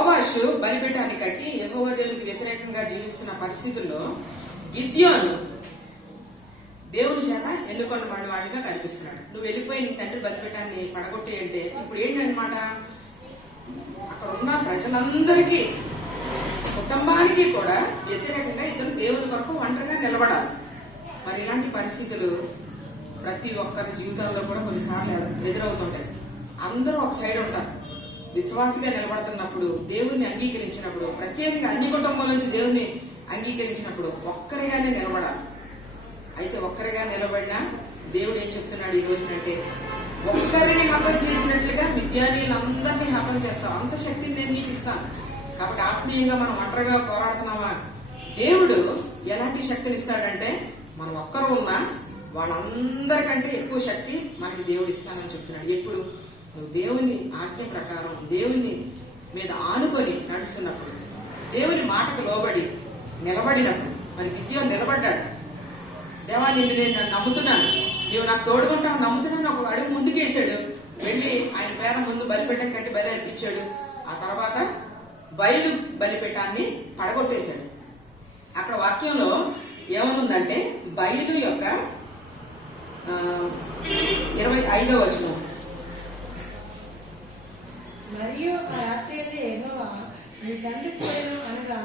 యోవాషు బలిపీఠాన్ని కట్టి యెహోవా దేవునికి వ్యతిరేకంగా జీవిస్తున్న పరిస్థితుల్లో గిద్యోను దేవుని చేత ఎన్నుకొన్న వాడిగా కనిపిస్తున్నాడు. నువ్వు వెళ్ళిపోయి నీ తండ్రి బలిపీఠాన్ని పడగొట్టి అంటే ఇప్పుడు ఏంటన్నమాట, అక్కడ ఉన్న ప్రజలందరికీ కుటుంబానికి కూడా వ్యతిరేకంగా ఇతను దేవుని కొరకు ఒంటరిగా నిలబడాలి. మరి ఇలాంటి పరిస్థితులు ప్రతి ఒక్కరి జీవితంలో కూడా కొన్నిసార్లు ఎదురవుతుంటాయి. అందరూ ఒక సైడ్ ఉంటారు. విశ్వాసిగా నిలబడుతున్నప్పుడు, దేవుణ్ణి అంగీకరించినప్పుడు, ప్రత్యేకంగా అన్ని కుటుంబాల నుంచి దేవుణ్ణి అంగీకరించినప్పుడు ఒక్కరిగానే నిలబడాలి. అయితే ఒక్కరిగా నిలబడినా దేవుడు ఏం చెప్తున్నాడు ఈ రోజునంటే, ఒక్కరిని హతం చేసినట్లుగా మిద్యానీయులందరినీ హతం చేస్తావు, అంత శక్తిని నేను నీకు ఇస్తాను. కాబట్టి ఆత్మీయంగా మనం ఒంటరిగా పోరాడుతున్నావా, దేవుడు ఎలాంటి శక్తిని ఇస్తాడంటే మనం ఒక్కరు ఉన్నా వాళ్ళందరికంటే ఎక్కువ శక్తి మనకి దేవుడు ఇస్తానని చెప్తున్నాడు. ఎప్పుడు నువ్వు దేవుని ఆజ్ఞ ప్రకారం దేవుని మీద ఆనుకొని నడుస్తున్నప్పుడు, దేవుని మాటకు లోబడి నిలబడినప్పుడు. మరి గిద్యోను నిలబడ్డాడు. దేవా నిన్ను నేను నమ్ముతున్నాను, నీవు నాకు తోడుకుంటావు నమ్ముతున్నాను. ఒక అడుగు ముందుకేసాడు. వెళ్ళి ఆయన పేర ముందు బలిపీఠం కట్టి బలి అర్పించాడు. ఆ తర్వాత బయలు బలిపీఠాన్ని పడగొట్టేశాడు. అక్కడ వాక్యంలో ఏమనుందంటే బయలు యొక్క 25వ వచనం, మరియు ఆ రాత్రి యెహోవా నీ తండ్రి కోరెను అనగా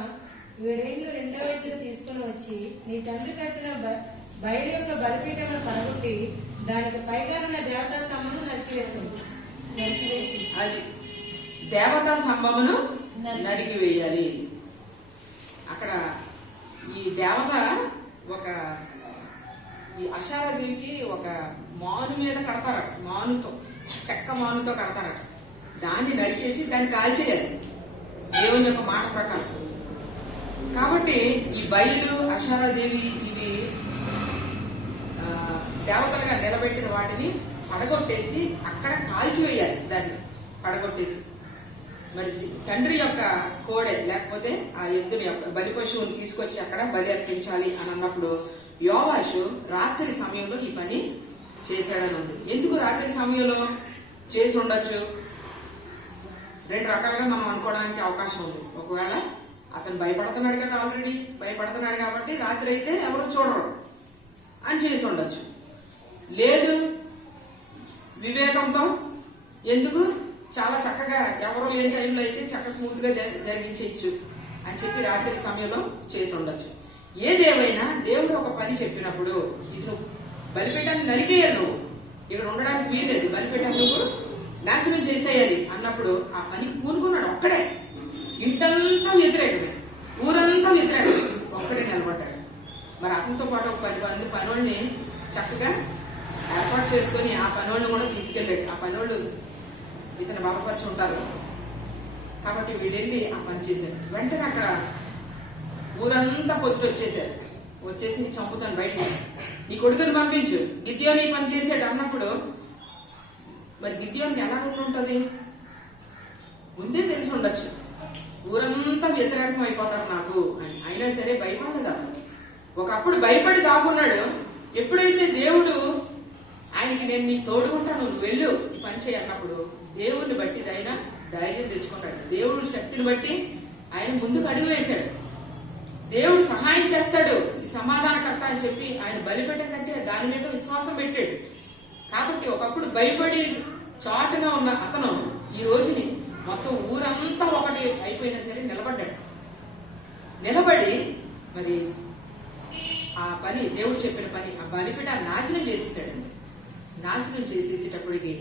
7 రెండవ ఎద్దును తీసుకుని వచ్చి నీ తండ్రి కట్టిన బయలు యొక్క బలిపీఠమును పడగొట్టి దానికి పైగా ఉన్న దేవతా స్తంభమును నరికివేసి అది దేవతా స్తంభమును నరికివేయాలి. అక్కడ ఈ దేవత ఒక ఈ అషారదులకి ఒక మాను మీద కడతారట, మానుతో, చెక్క మానుతో కడతారట. దాన్ని నరికేసి దాన్ని కాల్చేయాలి దేవుని యొక్క మాట ప్రకారం. కాబట్టి ఈ బయలు, అషారాదేవి ఇవి దేవతలుగా నిలబెట్టిన వాటిని పడగొట్టేసి అక్కడ కాల్చివేయాలి. దాన్ని పడగొట్టేసి మరి తండ్రి యొక్క కోడె లేకపోతే ఆ ఎద్దుని యొక్క బలి పశువుని తీసుకొచ్చి అక్కడ బలి అర్పించాలి అని అన్నప్పుడు యోవాషు రాత్రి సమయంలో ఈ పని చేశాడని ఉంది. ఎందుకు రాత్రి సమయంలో చేసి ఉండొచ్చు? 2 రకాలుగా మనం అనుకోవడానికి అవకాశం ఉంది. ఒకవేళ అతను భయపడుతున్నాడు కదా, ఆల్రెడీ భయపడుతున్నాడు కాబట్టి రాత్రి అయితే ఎవరు చూడరు అని చేసి ఉండొచ్చు. లేదు వివేకంతో, ఎందుకు చాలా చక్కగా ఎవరో లేని టైంలో అయితే చక్క స్మూత్ గా జరిగించేయచ్చు అని చెప్పి రాత్రి సమయంలో చేసి ఉండొచ్చు. ఏదేమైనా దేవుడు ఒక పని చెప్పినప్పుడు ఇది నువ్వు బలిపీఠాన్ని నరికేయాలి, నువ్వు ఇక్కడ ఉండడానికి వీల్లేదు, బలిపీఠాన్ని నువ్వు నాశనం చేసేయాలి అన్నప్పుడు ఆ పనికి పూనుకున్నాడు. ఒక్కడే, ఇంటంతా వ్యతిరేకమే, ఊరంతా వ్యతిరేకమే, ఒక్కడే నిలబడ్డాడు. మరి అతనితో పాటు ఒక 10 మంది పనోళ్ళని చక్కగా ఏర్పాటు చేసుకుని ఆ పనోళ్ళని కూడా తీసుకెళ్ళాడు. ఆ పనోళ్ళు ఇతను బలపరిచి ఉంటారు కాబట్టి వీళ్ళు వెళ్ళి ఆ పని చేశారు. వెంటనే అక్కడ ఊరంతా పొద్దుట వచ్చేసారు. వచ్చేసి నీ చంపుతాను, బయటికి నీ కొడుకుని పంపించు, గిద్యోను ఈ పని చేశాడు అన్నప్పుడు మరి గిద్యోనికి ఎలా ఉంటుంది? ముందే తెలిసి ఉండొచ్చు ఊరంతా వ్యతిరేకం అయిపోతారు నాకు అని. అయినా సరే భయపడలేదు అతను. ఒకప్పుడు భయపడి దాక్కున్నాడు. ఎప్పుడైతే దేవుడు ఆయనకి నేను నీకు తోడుకుంటాను, నువ్వు వెళ్ళు ఈ పని చేయి అన్నప్పుడు దేవుడిని బట్టి ఆయన ధైర్యం తెచ్చుకున్నాడు. దేవుడు శక్తిని బట్టి ఆయన ముందుకు అడుగు వేశాడు. దేవుడు సహాయం చేస్తాడు, ఈ సమాధానకర్త అని చెప్పి ఆయన బలిపీఠం కంటే దాని మీద విశ్వాసం పెట్టాడు. కాబట్టి ఒకప్పుడు భయపడి చాటుగా ఉన్న అతను ఈ రోజుని మొత్తం ఊరంతా ఒకటి అయిపోయినా సరే నిలబడ్డాడు. నిలబడి మరి ఆ పని, దేవుడు చెప్పిన పని, ఆ బలిపీఠాన్ని నాశనం చేసేసాడండి. నాశనం చేసేసేటప్పటికి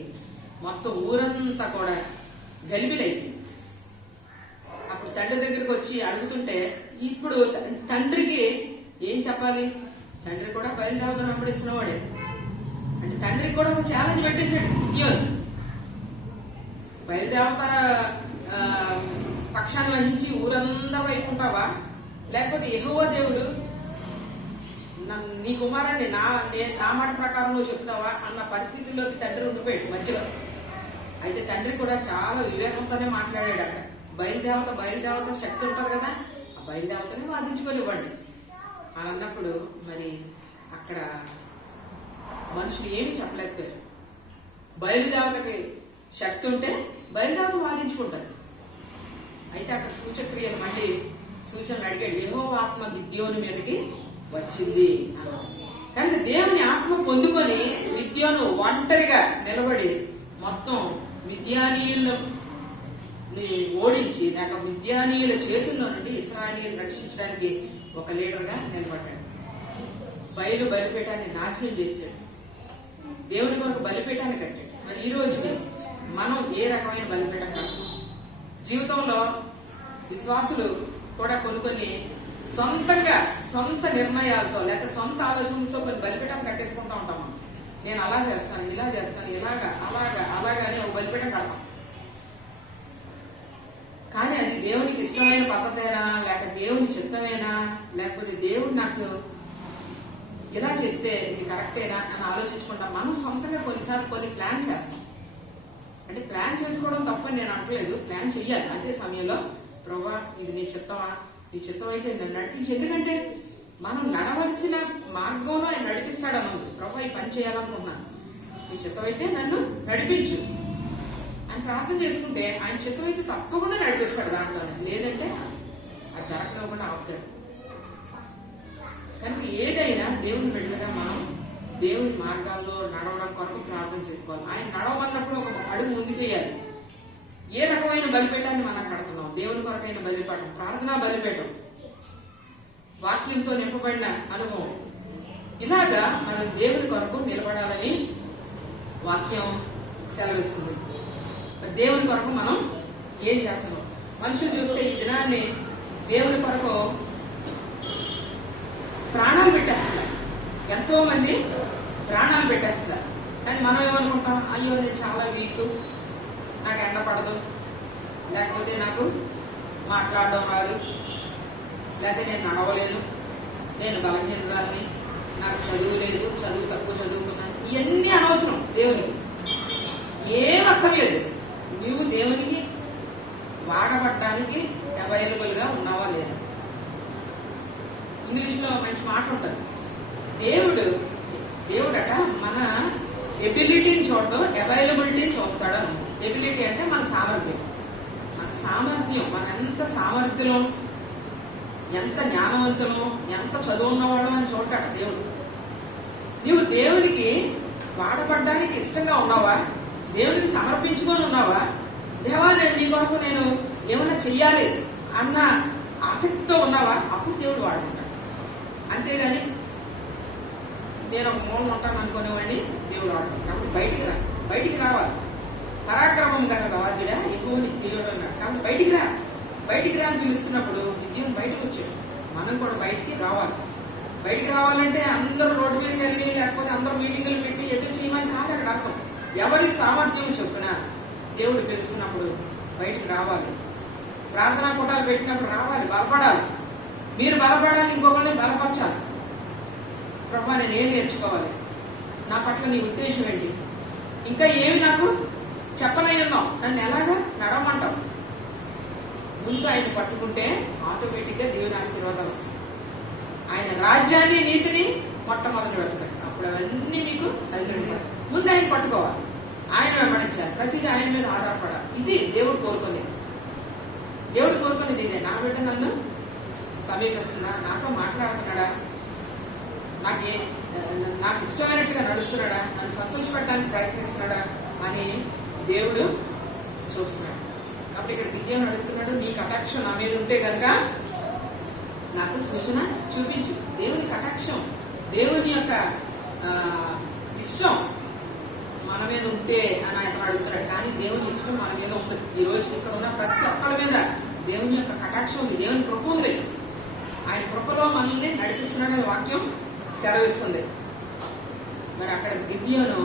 మొత్తం ఊరంతా కూడా గలిబిలైంది. అప్పుడు తండ్రి దగ్గరికి వచ్చి అడుగుతుంటే ఇప్పుడు తండ్రికి ఏం చెప్పాలి? తండ్రి కూడా బయలుదేవతను వెంబడిస్తున్నవాడే. అంటే తండ్రికి కూడా ఒక ఛాలెంజ్ పెట్టేశాడు గిద్యోను. బయలుదేవత పక్షాన్ని వహించి ఊరందరూ వైపు ఉంటావా, లేకపోతే యెహోవా దేవుడు నీ కుమారుడిని నా మాట ప్రకారం నువ్వు చెప్తావా అన్న పరిస్థితుల్లోకి తండ్రి ఉండిపోయాడు మధ్యలో. అయితే తండ్రి కూడా చాలా వివేకంతోనే మాట్లాడాడు. అక్కడ బయలుదేవత శక్తి ఉంటుంది కదా, ఆ బయలుదేవతని వాదించుకోనివ్వండి అని అన్నప్పుడు మరి అక్కడ మనుషులు ఏమి చెప్పలేకపోయారు. బయలుదేవతకి శక్తి ఉంటే బయలుదేవత వాదించుకుంటారు. అయితే అక్కడ సూచక్రియలు మళ్ళీ సూచనలు అడిగాడు. యెహోవా ఆత్మ గిద్యోను మీదకి వచ్చింది అన్నాడు. కనుక దేవుని ఆత్మ పొందుకొని గిద్యోను ఒంటరిగా నిలబడి మొత్తం మిద్యానీయులను ఓడించి లేక మిద్యానీయుల చేతుల్లో నుండి ఇశ్రాయేలీయులను రక్షించడానికి ఒక లీడర్ గా నిలబడ్డాడు. బలిపీఠాన్ని నాశనం చేశాడు. దేవుని కొరకు బలిపీఠాన్ని కట్టాడు. మరి ఈ రోజుకి మనం ఏ రకమైన బలిపీఠం కట్టాం? జీవితంలో విశ్వాసులు కూడా కొన్ని సొంతంగా సొంత నిర్ణయాలతో లేక సొంత ఆలోచనలతో కొన్ని బలిపీఠం కట్టేసుకుంటా ఉంటాం. నేను అలా చేస్తాను, ఇలా చేస్తాను, ఇలాగా అలాగా అని ఒక బలిపీఠం కడతాం. కానీ అది దేవునికి ఇష్టమైన పద్ధతేనా, లేక దేవుని చిత్తమేనా, లేకపోతే దేవుడు నాకు ఇలా చేస్తే ఇది కరెక్టేనా అని ఆలోచించుకుంటాం. మనం సొంతంగా కొన్నిసార్లు కొన్ని ప్లాన్స్ చేస్తాం. అంటే ప్లాన్ చేసుకోవడం తప్పని నేను అంటలేదు, ప్లాన్ చెయ్యాలి. అదే సమయంలో ప్రభువా ఇది నీ చిత్తమా, నీ చిత్తం అయితే నన్ను నడిపించి. ఎందుకంటే మనం నడవలసిన మార్గంలో ఆయన నడిపిస్తాడు అన్నది. ప్రభువా ఈ పని చేయాలనుకుంటున్నాను, నీ చిత్తం అయితే నన్ను నడిపించు అని ప్రార్థన చేసుకుంటే ఆయన చిత్తం అయితే తప్పకుండా నడిపిస్తాడు దాంట్లోనే. లేదంటే అది జరగకుండా ఆపుతాడు. కనుక ఏదైనా దేవుని బిడ్డగా మనం దేవుని మార్గాల్లో నడవడం కొరకు ప్రార్థన చేసుకోవాలి. ఆయన నడవన్నప్పుడు ఒక అడుగు ముందుకు వేయాలి. ఏ రకమైన బలిపీఠాన్ని మనం కడుతున్నాం? దేవుని కొరకైన బలిపీఠం, ప్రార్థనా బలిపీఠం, వాక్యంతో నింపబడిన అనుభవం. ఇలాగా మనం దేవుని కొరకు నిలబడాలని వాక్యం సెలవిస్తుంది. దేవుని కొరకు మనం ఏం చేస్తున్నాం? మనుషులు చూస్తే ఈ దినాన్ని దేవుని కొరకు ప్రాణాలు పెట్టేస్తున్నారు. ఎంతో మంది ప్రాణాలు పెట్టేస్తున్నారు. కానీ మనం ఏమనుకుంటాం? అయ్యో నేను చాలా వీక్, నాకు ఎండ పడదు, లేకపోతే నాకు మాట్లాడడం రాదు, లేకపోతే నేను నడవలేను, నేను బలహీనురాలని, నాకు చదువు లేదు, చదువు తక్కువ చదువుకున్నాను. ఇవన్నీ అనవసరం. దేవునికి ఏం అక్కర్లేదు. నువ్వు దేవునికి వాడబడ్డానికి అవైలబుల్ గా ఉన్నావా లేదా? ఇంగ్లీష్ లో మంచి మాట ఉంటుంది. దేవుడట మన ఎబిలిటీని చూడడం, అవైలబిలిటీని చూస్తాడు. ఎబిలిటీ అంటే మన సామర్థ్యం. మన ఎంత సామర్థ్యం, ఎంత జ్ఞానవంతులం, ఎంత చదువు ఉన్నవాడు అని చూడటాడు దేవుడు. నువ్వు దేవునికి వాడబడ్డానికి ఇష్టంగా ఉన్నావా? దేవునికి సమర్పించుకొని ఉన్నావా? దేవా నేను నీ కొరకు నేను ఏమైనా చెయ్యాలి అన్న ఆసక్తితో ఉన్నావా? అప్పుడు దేవుడు వాడుకుంటాడు. అంతేగాని నేను ఒక మూలం ఉంటాను అనుకునేవాడిని దేవుడు వాడుకుంటాడు. కాబట్టి బయటికి రావాలి. పరాక్రమం గల రాజుడా ఎక్కువ దేవుడు అన్నాడు. కాబట్టి బయటికి రా అని పిలుస్తున్నప్పుడు దేవుడు బయటకు వచ్చాడు. మనం కూడా బయటికి రావాలి. బయటికి రావాలంటే అందరూ రోడ్డు మీదకి వెళ్ళి లేకపోతే అందరూ మీటింగులు పెట్టి ఎదురు చేయమని కాదు అక్కడ అర్థం. ఎవరి సామర్థ్యం చొప్పున దేవుడు పిలుస్తున్నప్పుడు బయటికి రావాలి. ప్రార్థనా కూటాలు పెట్టినప్పుడు రావాలి, బలపడాలి. మీరు బలపడాలి, ఇంకొకరిని బలపరచాలి. ప్రభా నేను ఏం నేర్చుకోవాలి, నా పట్ల నీ ఉద్దేశం ఏంటి, ఇంకా ఏమి నాకు చెప్పనై ఉన్నావు, నన్ను ఎలాగా నడవమంటావు? ముందు ఆయన పట్టుకుంటే ఆటోమేటిక్ గా దేవుని ఆశీర్వాదాలు వస్తాయి. ఆయన రాజ్యాన్ని నీతిని మొట్టమొదటి వెళ్తాడు. అప్పుడు అవన్నీ మీకు అనుగ్రహించాలి. ముందు ఆయన పట్టుకోవాలి, ఆయన వెంబడించాలి, ప్రతిదీ ఆయన మీద ఆధారపడాలి. ఇది దేవుడు కోరుకునేది. దేవుడు కోరుకునేది ఇదే. నా బిడ్డ నన్ను సమీపిస్తున్నా, నాతో మాట్లాడుతున్నాడా, నాకు ఇష్టమైనట్టుగా నడుస్తున్నాడా, నన్ను సంతోషపెట్టడానికి ప్రయత్నిస్తున్నాడా అని దేవుడు చూస్తున్నాడు. కాబట్టి ఇక్కడ గిద్యోను అడుగుతున్నాడు, నీ కటాక్షం నా మీద ఉంటే కనుక నాకు సూచన చూపించు. దేవుని కటాక్షం, దేవుని యొక్క ఇష్టం మన మీద ఉంటే అని ఆయన అడుగుతున్నాడు. కానీ దేవుని ఇష్టం మన మీద ఉంటుంది. ఈ రోజు ఇక్కడ ఉన్న ప్రతి ఒక్కరి మీద దేవుని యొక్క కటాక్షం ఉంది, దేవుని కృప ఉంది. ఆయన కృపలో మనల్ని నడిపిస్తున్నాడని వాక్యం సెలవిస్తుంది. మరి అక్కడ గిద్యోను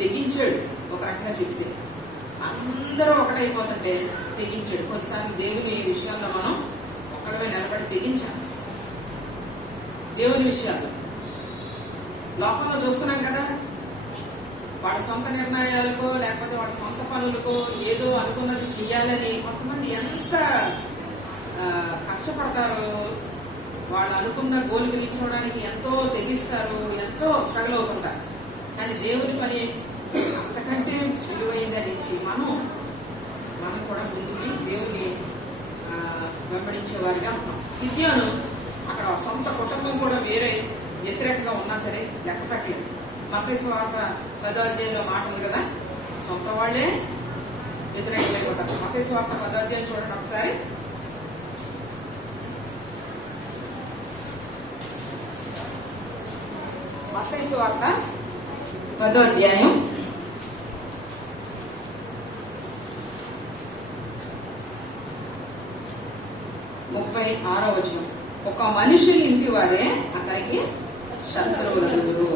తెగించాడు. ఒక రకంగా చెప్తే అందరూ ఒకటైపోతుంటే తెగించాడు. కొన్నిసార్లు దేవుని విషయాల్లో మనం ఒక్కడమే నిలబడి తెగించాలి. దేవుని విషయాల్లో లోకంలో చూస్తున్నాం కదా, వాడి సొంత నిర్ణయాలకో లేకపోతే వాడి సొంత పనులకో ఏదో అనుకున్నది చెయ్యాలని కొంతమంది ఎంత కష్టపడతారో, వాళ్ళు అనుకున్న గోల్కి రీచ్ అవ్వడానికి ఎంతో తెగిస్తారు, ఎంతో స్ట్రగుల్ అవుతుంటారు. కానీ దేవుని పని అంతకంటే విలువైందని ఇచ్చి మనం కూడా ముందుకి దేవుని వెంబడించేవారిగా ఉన్నాం. గిద్యోను అక్కడ సొంత కుటుంబం కూడా వేరే వ్యతిరేకంగా ఉన్నా సరే లెక్క పెట్టలేదు. మత్తయి సువార్త 10వ అధ్యాయంలో మాట ఉంది కదా, సొంత వాళ్లే వ్యతిరేకమైపోతారు. మత్తయి సువార్త 10వ అధ్యాయం చూడండి ఒకసారి. మత్తయి సువార్త 10వ అధ్యాయం 36వ వచనం. ఒక మనుషుని ఇంటి వారే అతనికి శత్రువులు.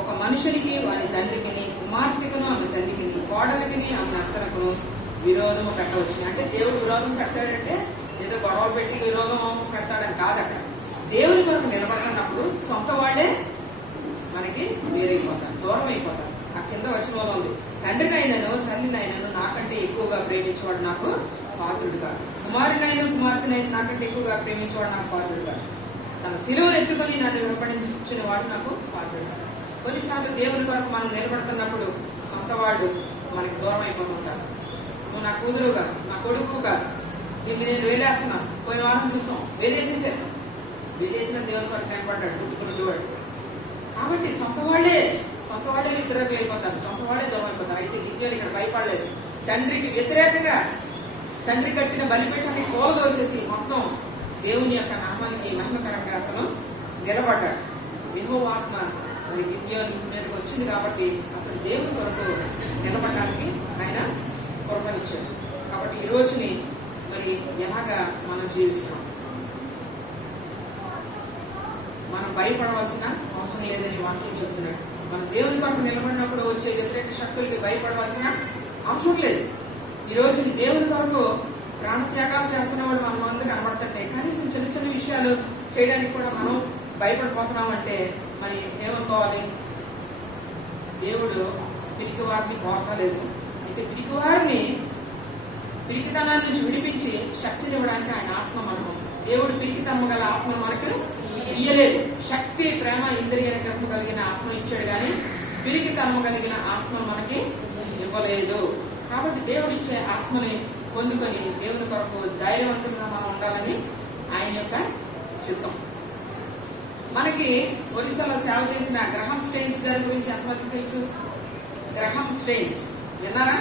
ఒక మనుషునికి వారి తండ్రికి, కుమార్తెకును ఆమె తండ్రికి, కోడలికి ఆమె అత్తనకును విరోధము పెట్టవచ్చు. అంటే దేవుడు విరోధం పెట్టాడంటే ఏదో గొడవలు పెట్టి విరోధం పెడతాడని కాదు. అక్కడ దేవుని కొరకు నిలబడుతున్నప్పుడు సొంత వాళ్లే మనకి వేరైపోతారు, దూరం అయిపోతారు. ఆ కింద వచ్చిన ఉంది, తండ్రినైనను తల్లినైనను నాకంటే ఎక్కువగా ప్రేమించేవాడు నాకు పాత్రుడు కాదు, కుమారునైనా కుమార్తెనైనా నాకంటే ఎక్కువగా ప్రేమించేవాడు నాకు పాత్రుడు కాదు, తన సిలువను ఎత్తుకొని నన్ను వెంబడించిన వాడు నాకు పాత్రుడు కాదు. కొన్నిసార్లు దేవుని కొరకు మనం నిలబడుతున్నప్పుడు సొంత వాళ్ళు మనకి దూరం అయిపోతుంటారు. నువ్వు నా కూతురుగా, నా కొడుకుగా, నిన్ను నేను వేలేస్తున్నాను. పోయిన వారం చూసాం, వేలేసేసాను. వేలేసిన దేవుని కొరకు నిలబడ్డాడు గుర్తుకున్నవాడు. కాబట్టి సొంత వాళ్ళే వ్యతిరేకులు అయిపోతారు, సొంత వాళ్ళే దూరం అయిపోతారు. అయితే గిద్యోను ఇక్కడ భయపడలేదు. తండ్రికి వ్యతిరేకంగా తండ్రి కట్టిన బలిపీఠాన్ని కోలదోసేసి మొత్తం దేవుని యొక్క నామానికి మహిమకరంగా అతను నిలబడ్డాడు. యెహోవాత్మ మరి గిద్యోను మీదకి వచ్చింది కాబట్టి అతను దేవుని కొరకు నిలబడడానికి ఆయన కొరకనిచ్చాడు. కాబట్టి ఈ రోజుని మరి ఎలాగా మనం జీవిస్తాం? మనం భయపడవలసిన అవసరం లేదని వాక్యం చెప్తున్నాడు. మనం దేవుని కొరకు నిలబడినప్పుడు వచ్చే వ్యతిరేక శక్తులకి భయపడవలసిన అవసరం లేదు. ఈ రోజు దేవుని కొరకు ప్రాణత్యాగాలు చేస్తున్న వాళ్ళు మన ముందు కనబడుతుంటాయి. కనీసం చిన్న చిన్న విషయాలు చేయడానికి కూడా మనం భయపడిపోతున్నామంటే మరి ఏమనుకోవాలి? దేవుడు పిరికి వారిని కోరలేదు. అయితే పిరికి వారిని పిరికితనాన్ని నుంచి విడిపించి శక్తిని ఇవ్వడానికి ఆయన ఆత్మ మనకు, దేవుడు పిరికితమ్మ గల ఆత్మ మనకు ఇయ్యలేదు. శక్తి, ప్రేమ, ఇంద్రియ నిగ్రహం కలిగిన ఆత్మ ఇచ్చాడు కానీ పిరికితమ్మ కలిగిన ఆత్మ మనకి ఇవ్వలేదు. కాబట్టి దేవుడు ఇచ్చే ఆత్మని పొందుకొని దేవుని కొరకు ధైర్యవంతంగా మనం ఉండాలని ఆయన యొక్క చిత్తం. మనకి ఒరిస్సాలో సేవ చేసిన గ్రహం స్టెయిన్స్ గారి గురించి ఎంతమందికి తెలుసు? గ్రహం స్టెయిన్స్ విన్నారా?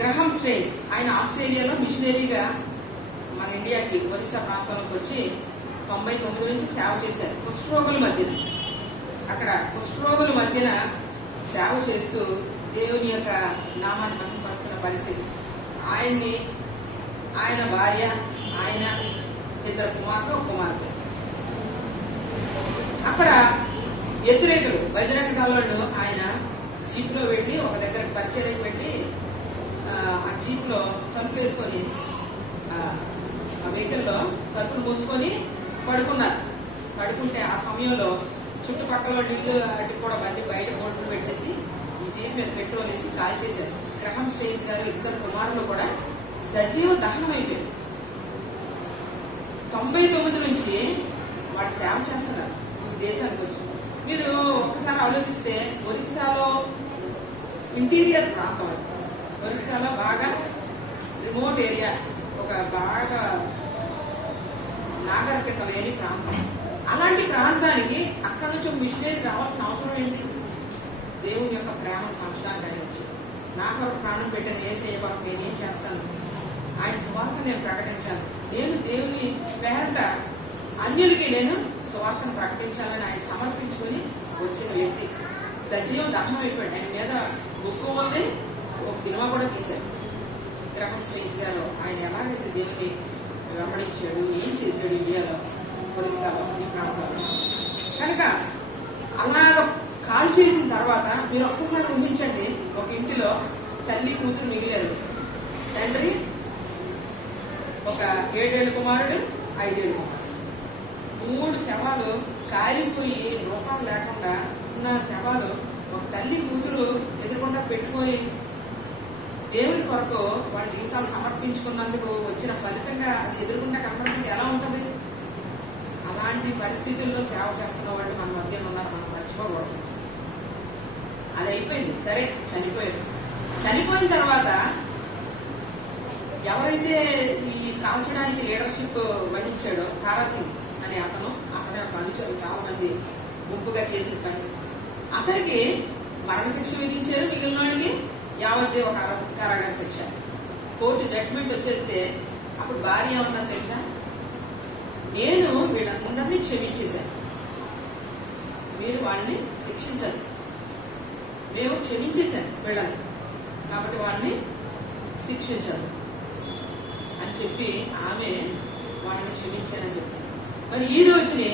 గ్రహం స్టెయిన్స్ ఆయన ఆస్ట్రేలియాలో మిషనరీగా మన ఇండియాకి ఒరిస్సా ప్రాంతంలోకి వచ్చి 99 నుంచి సేవ చేశారు. కుష్ఠరోగుల మధ్యన, అక్కడ కుష్ఠరోగుల మధ్యన సేవ చేస్తూ దేవుని యొక్క నామాన్ని మహిమపరుస్తున్న పరిస్థితి. ఆయన్ని, ఆయన భార్య, ఆయన 2 కుమారులు, 1 కుమార్తె. అక్కడ వ్యతిరేకులు బజరంగ దళాలను ఆయన జీప్ లో పెట్టి ఒక దగ్గర పరిచయం పెట్టి ఆ జీప్ లో తలుపులు వేసుకొని ఆ వెహికల్ లో తలుపులు మూసుకొని పడుకున్నారు. పడుకుంటే ఆ సమయంలో చుట్టుపక్కల నీళ్లు అటు కూడా బండి బయట బోట్లు పెట్టేసి ఈ జీప్ మీద పెట్రోల్ వేసి కాల్ చేశారు. గ్రహం స్టెయిన్స్ గారు 2 కుమారులు కూడా సజీవ దహనం అయిపోయారు. 99 నుంచి వాడు సేవ చేస్తున్నారు ఈ దేశానికి వచ్చి. మీరు ఒకసారి ఆలోచిస్తే ఒరిస్సాలో ఇంటీరియర్ ప్రాంతం, అది ఒరిస్సాలో బాగా రిమోట్ ఏరియా, ఒక బాగా నాగరికత లేని ప్రాంతం. అలాంటి ప్రాంతానికి అక్కడి నుంచి ఒక మిషనరీ రావాల్సిన అవసరం ఏంటి? దేవుని యొక్క ప్రేమను పంచడానికి ఆయన వచ్చి, నా కొరకు ప్రాణం పెట్టిన యేసయ్య కొరకు నేనేం చేస్తాను? ఆయన సువార్త నేను ప్రకటించాను. నేను దేవుని పేరట అన్యులకి నేను సువార్తను ప్రకటించాలని ఆయన సమర్పించుకుని వచ్చిన వ్యక్తి సజీవం దహనం అయిపోయాడు. ఆయన మీద బుక్కు ఉంది, ఒక సినిమా కూడా తీశారు. గ్రహం స్టెయిన్స్ గారు ఆయన ఎలాగైతే దేవుని వెంబడించాడు, ఏం చేశాడు ఇండియాలో, ఒరిస్సాలో, ఈ ప్రాంతాల్లో. కనుక అలాగ కాల్ చేసిన తర్వాత మీరు ఒక్కసారి ఊహించండి, ఒక ఇంటిలో తల్లి కూతురు మిగిలేదు. తండ్రి, ఒక 7 ఏళ్ళ కుమారుడు, 5 ఏళ్ళ కుమారుడు, 3 శవాలు కాలిపోయి రూపాలు లేకుండా ఉన్న శవాలు ఒక తల్లి కూతురు ఎదురుకుండా పెట్టుకొని దేవుని కొరకు వాళ్ళ జీవితాలు సమర్పించుకున్నందుకు వచ్చిన ఫలితంగా అది ఎదురుకుండా కనపడుతుంది. ఎలా ఉంటుంది? అలాంటి పరిస్థితుల్లో సేవ చేస్తున్న వాళ్ళు మన మధ్య ఉన్నారు, మనం మర్చిపోకూడదు. అది అయిపోయింది, సరే చనిపోయారు. చనిపోయిన తర్వాత ఎవరైతే ఈ కాల్చడానికి లీడర్షిప్ వహించాడో తారాసింగ్ అనే అతను ఒక అనుచరులు చాలా మంది గుంపుగా చేసిన పని, అతనికి మరణశిక్ష విధించారు. మిగిలిన వాడికి యావజ్జీవ కారాగార శిక్ష. కోర్టు జడ్జిమెంట్ వచ్చేస్తే అప్పుడు భార్య ఏమన్నా తెలుసా, నేను వీళ్ళందరినీ క్షమించేశాను, మీరు వాళ్ళని శిక్షించదు, మేము క్షమించేశాను వీళ్ళని, కాబట్టి వాళ్ళని శిక్షించదు అని చెప్పి ఆమె వాళ్ళని క్షమించానని చెప్పారు. మరి ఈ రోజుని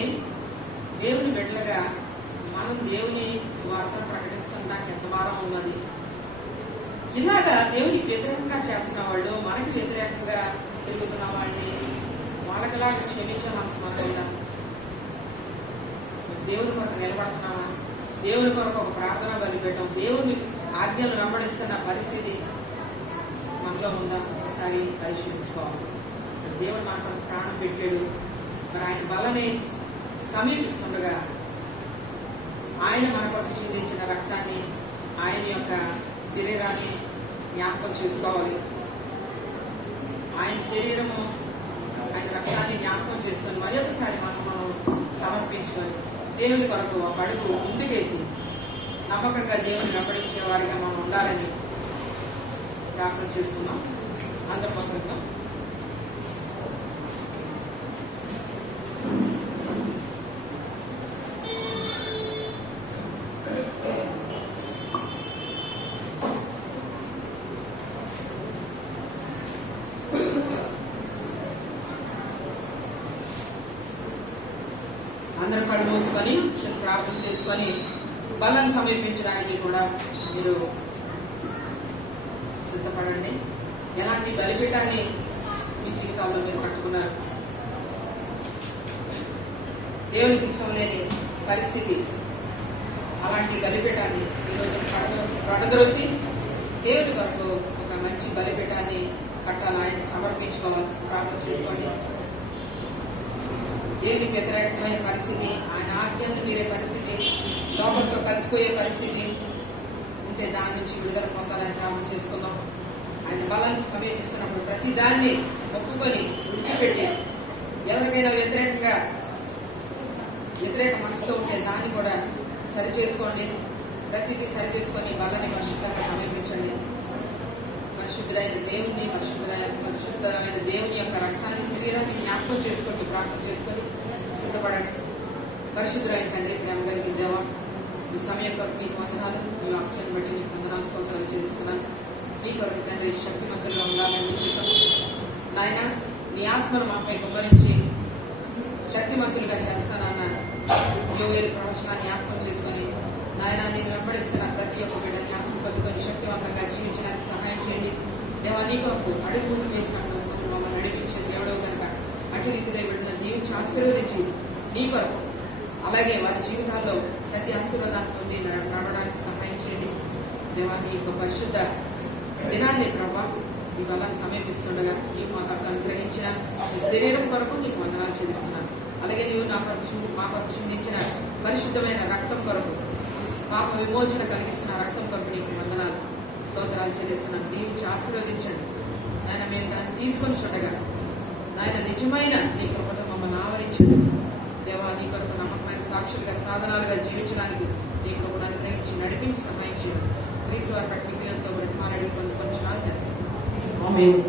దేవుని బిడ్డలుగా మనం దేవుని స్వార్థ ప్రకటించడానికి ఎంత భారం ఉన్నది. ఇలాగా దేవునికి వ్యతిరేకంగా చేస్తున్న వాళ్ళు, మనకి వ్యతిరేకంగా తిరుగుతున్న వాళ్ళని వాళ్ళకిలాగా క్షమించే మనసు మనకుండా దేవుని కొరకు నిలబడుతున్నామా, దేవుని కొరకు ఒక ప్రార్థన బలిపెట్టడం, దేవుని ఆజ్ఞలు వెంబడిస్తున్న పరిస్థితి మనలో ఉందా ఒకసారి పరిశీలించుకోవాలి. దేవుడు మన కొరకు ప్రాణం పెట్టాడు. మరి ఆయన బలని సమీపిస్తుండగా ఆయన మన కొరకు చిందించిన రక్తాన్ని, ఆయన యొక్క శరీరాన్ని జ్ఞాపకం చేసుకోవాలి. ఆయన శరీరము, ఆయన రక్తాన్ని జ్ఞాపకం చేసుకొని మరి ఒకసారి మనం సమర్పించుకొని దేవుని కొరకు ఒక అడుగు ముందుకేసి నమ్మకంగా దేవుని వెంబడించే వారిగా మనం ఉండాలని ప్రార్థన చేసుకున్నాం. అందరం ఒకరితో అందరూ కళ్ళు మూసుకొని ప్రార్థన చేసుకొని బలను సమీపించడానికి కూడా మీరు సిద్ధపడండి. ఎలాంటి బలిపీఠాన్ని మీ జీవితాల్లో మీరు కట్టుకున్నారు, దేవునికి ఇష్టం లేని పరిస్థితి, అలాంటి బలిపీఠాన్ని ఈరోజు పడద్రోసి దేవుని కొరకు ఒక మంచి బలిపీఠాన్ని కట్టాలి, ఆయనకు సమర్పించుకోవాలి. ప్రార్థన చేసుకోండి. దేవునికి వ్యతిరేకమైన పరిస్థితి, ఆయన ఆజ్ఞలను మీరే పరిస్థితి, లోపలతో కలిసిపోయే పరిస్థితి ఉంటే దాని నుంచి విడుదల పొందాలని ప్రార్థన చేసుకుందాం. ఆయన బలాన్ని సమీపిస్తున్నప్పుడు ప్రతి దాన్ని ఒప్పుకొని విడిచిపెట్టి, ఎవరికైనా వ్యతిరేక మనసుతో ఉంటే దాన్ని కూడా సరి చేసుకోండి. ప్రతిదీ సరి చేసుకొని బలాన్ని పరిశుద్ధంగా సమీపించండి. పరిశుద్ధమైన దేవుని యొక్క రక్తాన్ని, శరీరాన్ని జ్ఞాపకం చేసుకొని ప్రార్థన చేసుకొని సిద్ధపడండి. పరిశుద్ధులైన తండ్రి, ప్రేమ కలిగిన దేవా, ఈ సమయం కొరకు నీకు వందనాలు, నీ వాక్యాన్ని బట్టి నీకు వందనాలు, స్తోత్రాలు చెల్లిస్తున్నాను. నీ కొరకు తండ్రి శక్తిమంతులుగా ఉండాలని చెప్పాను నాయన. నీ ఆత్మను మాపై గుమ్మరించి శక్తిమంతులుగా చేస్తానన్న యోవేలు ప్రవచనాన్ని జ్ఞాపకం చేసుకొని నాయన, నేను వెంబడిస్తున్న ప్రతి ఒక్క బిడ్డ జ్ఞాపకం పొందుకొని శక్తివంతంగా జీవించడానికి సహాయం చేయండి. దేవా, నీ కొరకు అడుగు ముందు వేసినప్పుడు మమ్మల్ని నడిపించే దేవుడు కనుక అటు రీతిగా బిడ్డను జీవించి ఆశీర్వదించి నీ కొరకు అలాగే వారి జీవితాల్లో ప్రతి ఆశీర్వాదాన్ని పొంది నడవడానికి సహాయం చేయండి. దేవా, నీ యొక్క పరిశుద్ధ దినాన్ని ప్రభావ ఈ బలాన్ని సమీపిస్తుండగా నీకు మా కొరకు అనుగ్రహించిన ఈ శరీరం కొరకు నీకు వందనాలు చెల్లిస్తున్నాను. అలాగే నీవు మా కొరకు చిందించిన పరిశుద్ధమైన రక్తం కొరకు, పాప విమోచన కలిగిస్తున్న రక్తం కొరకు నీకు వందనాలు, స్తోత్రాలు చెల్లిస్తున్నాను. దీవించి ఆశీర్వదించండి నాయన. మేము దాన్ని తీసుకొని చూడగా నాయన నిజమైన నీ కృపతో మమ్మల్ని ఆవరించండి. దేవా, నీ కొరకు నమ్మకమైన సాక్షులుగా, సాధనాలుగా జీవించడానికి నీ కృపను అనుగ్రహించి నడిపించి సహాయం చేయండి. క్రీస్తు వారి పట్ల మిగిలినంతో బ్రతిమాలని పొందుకొంచున్నాను. ఆమేన్.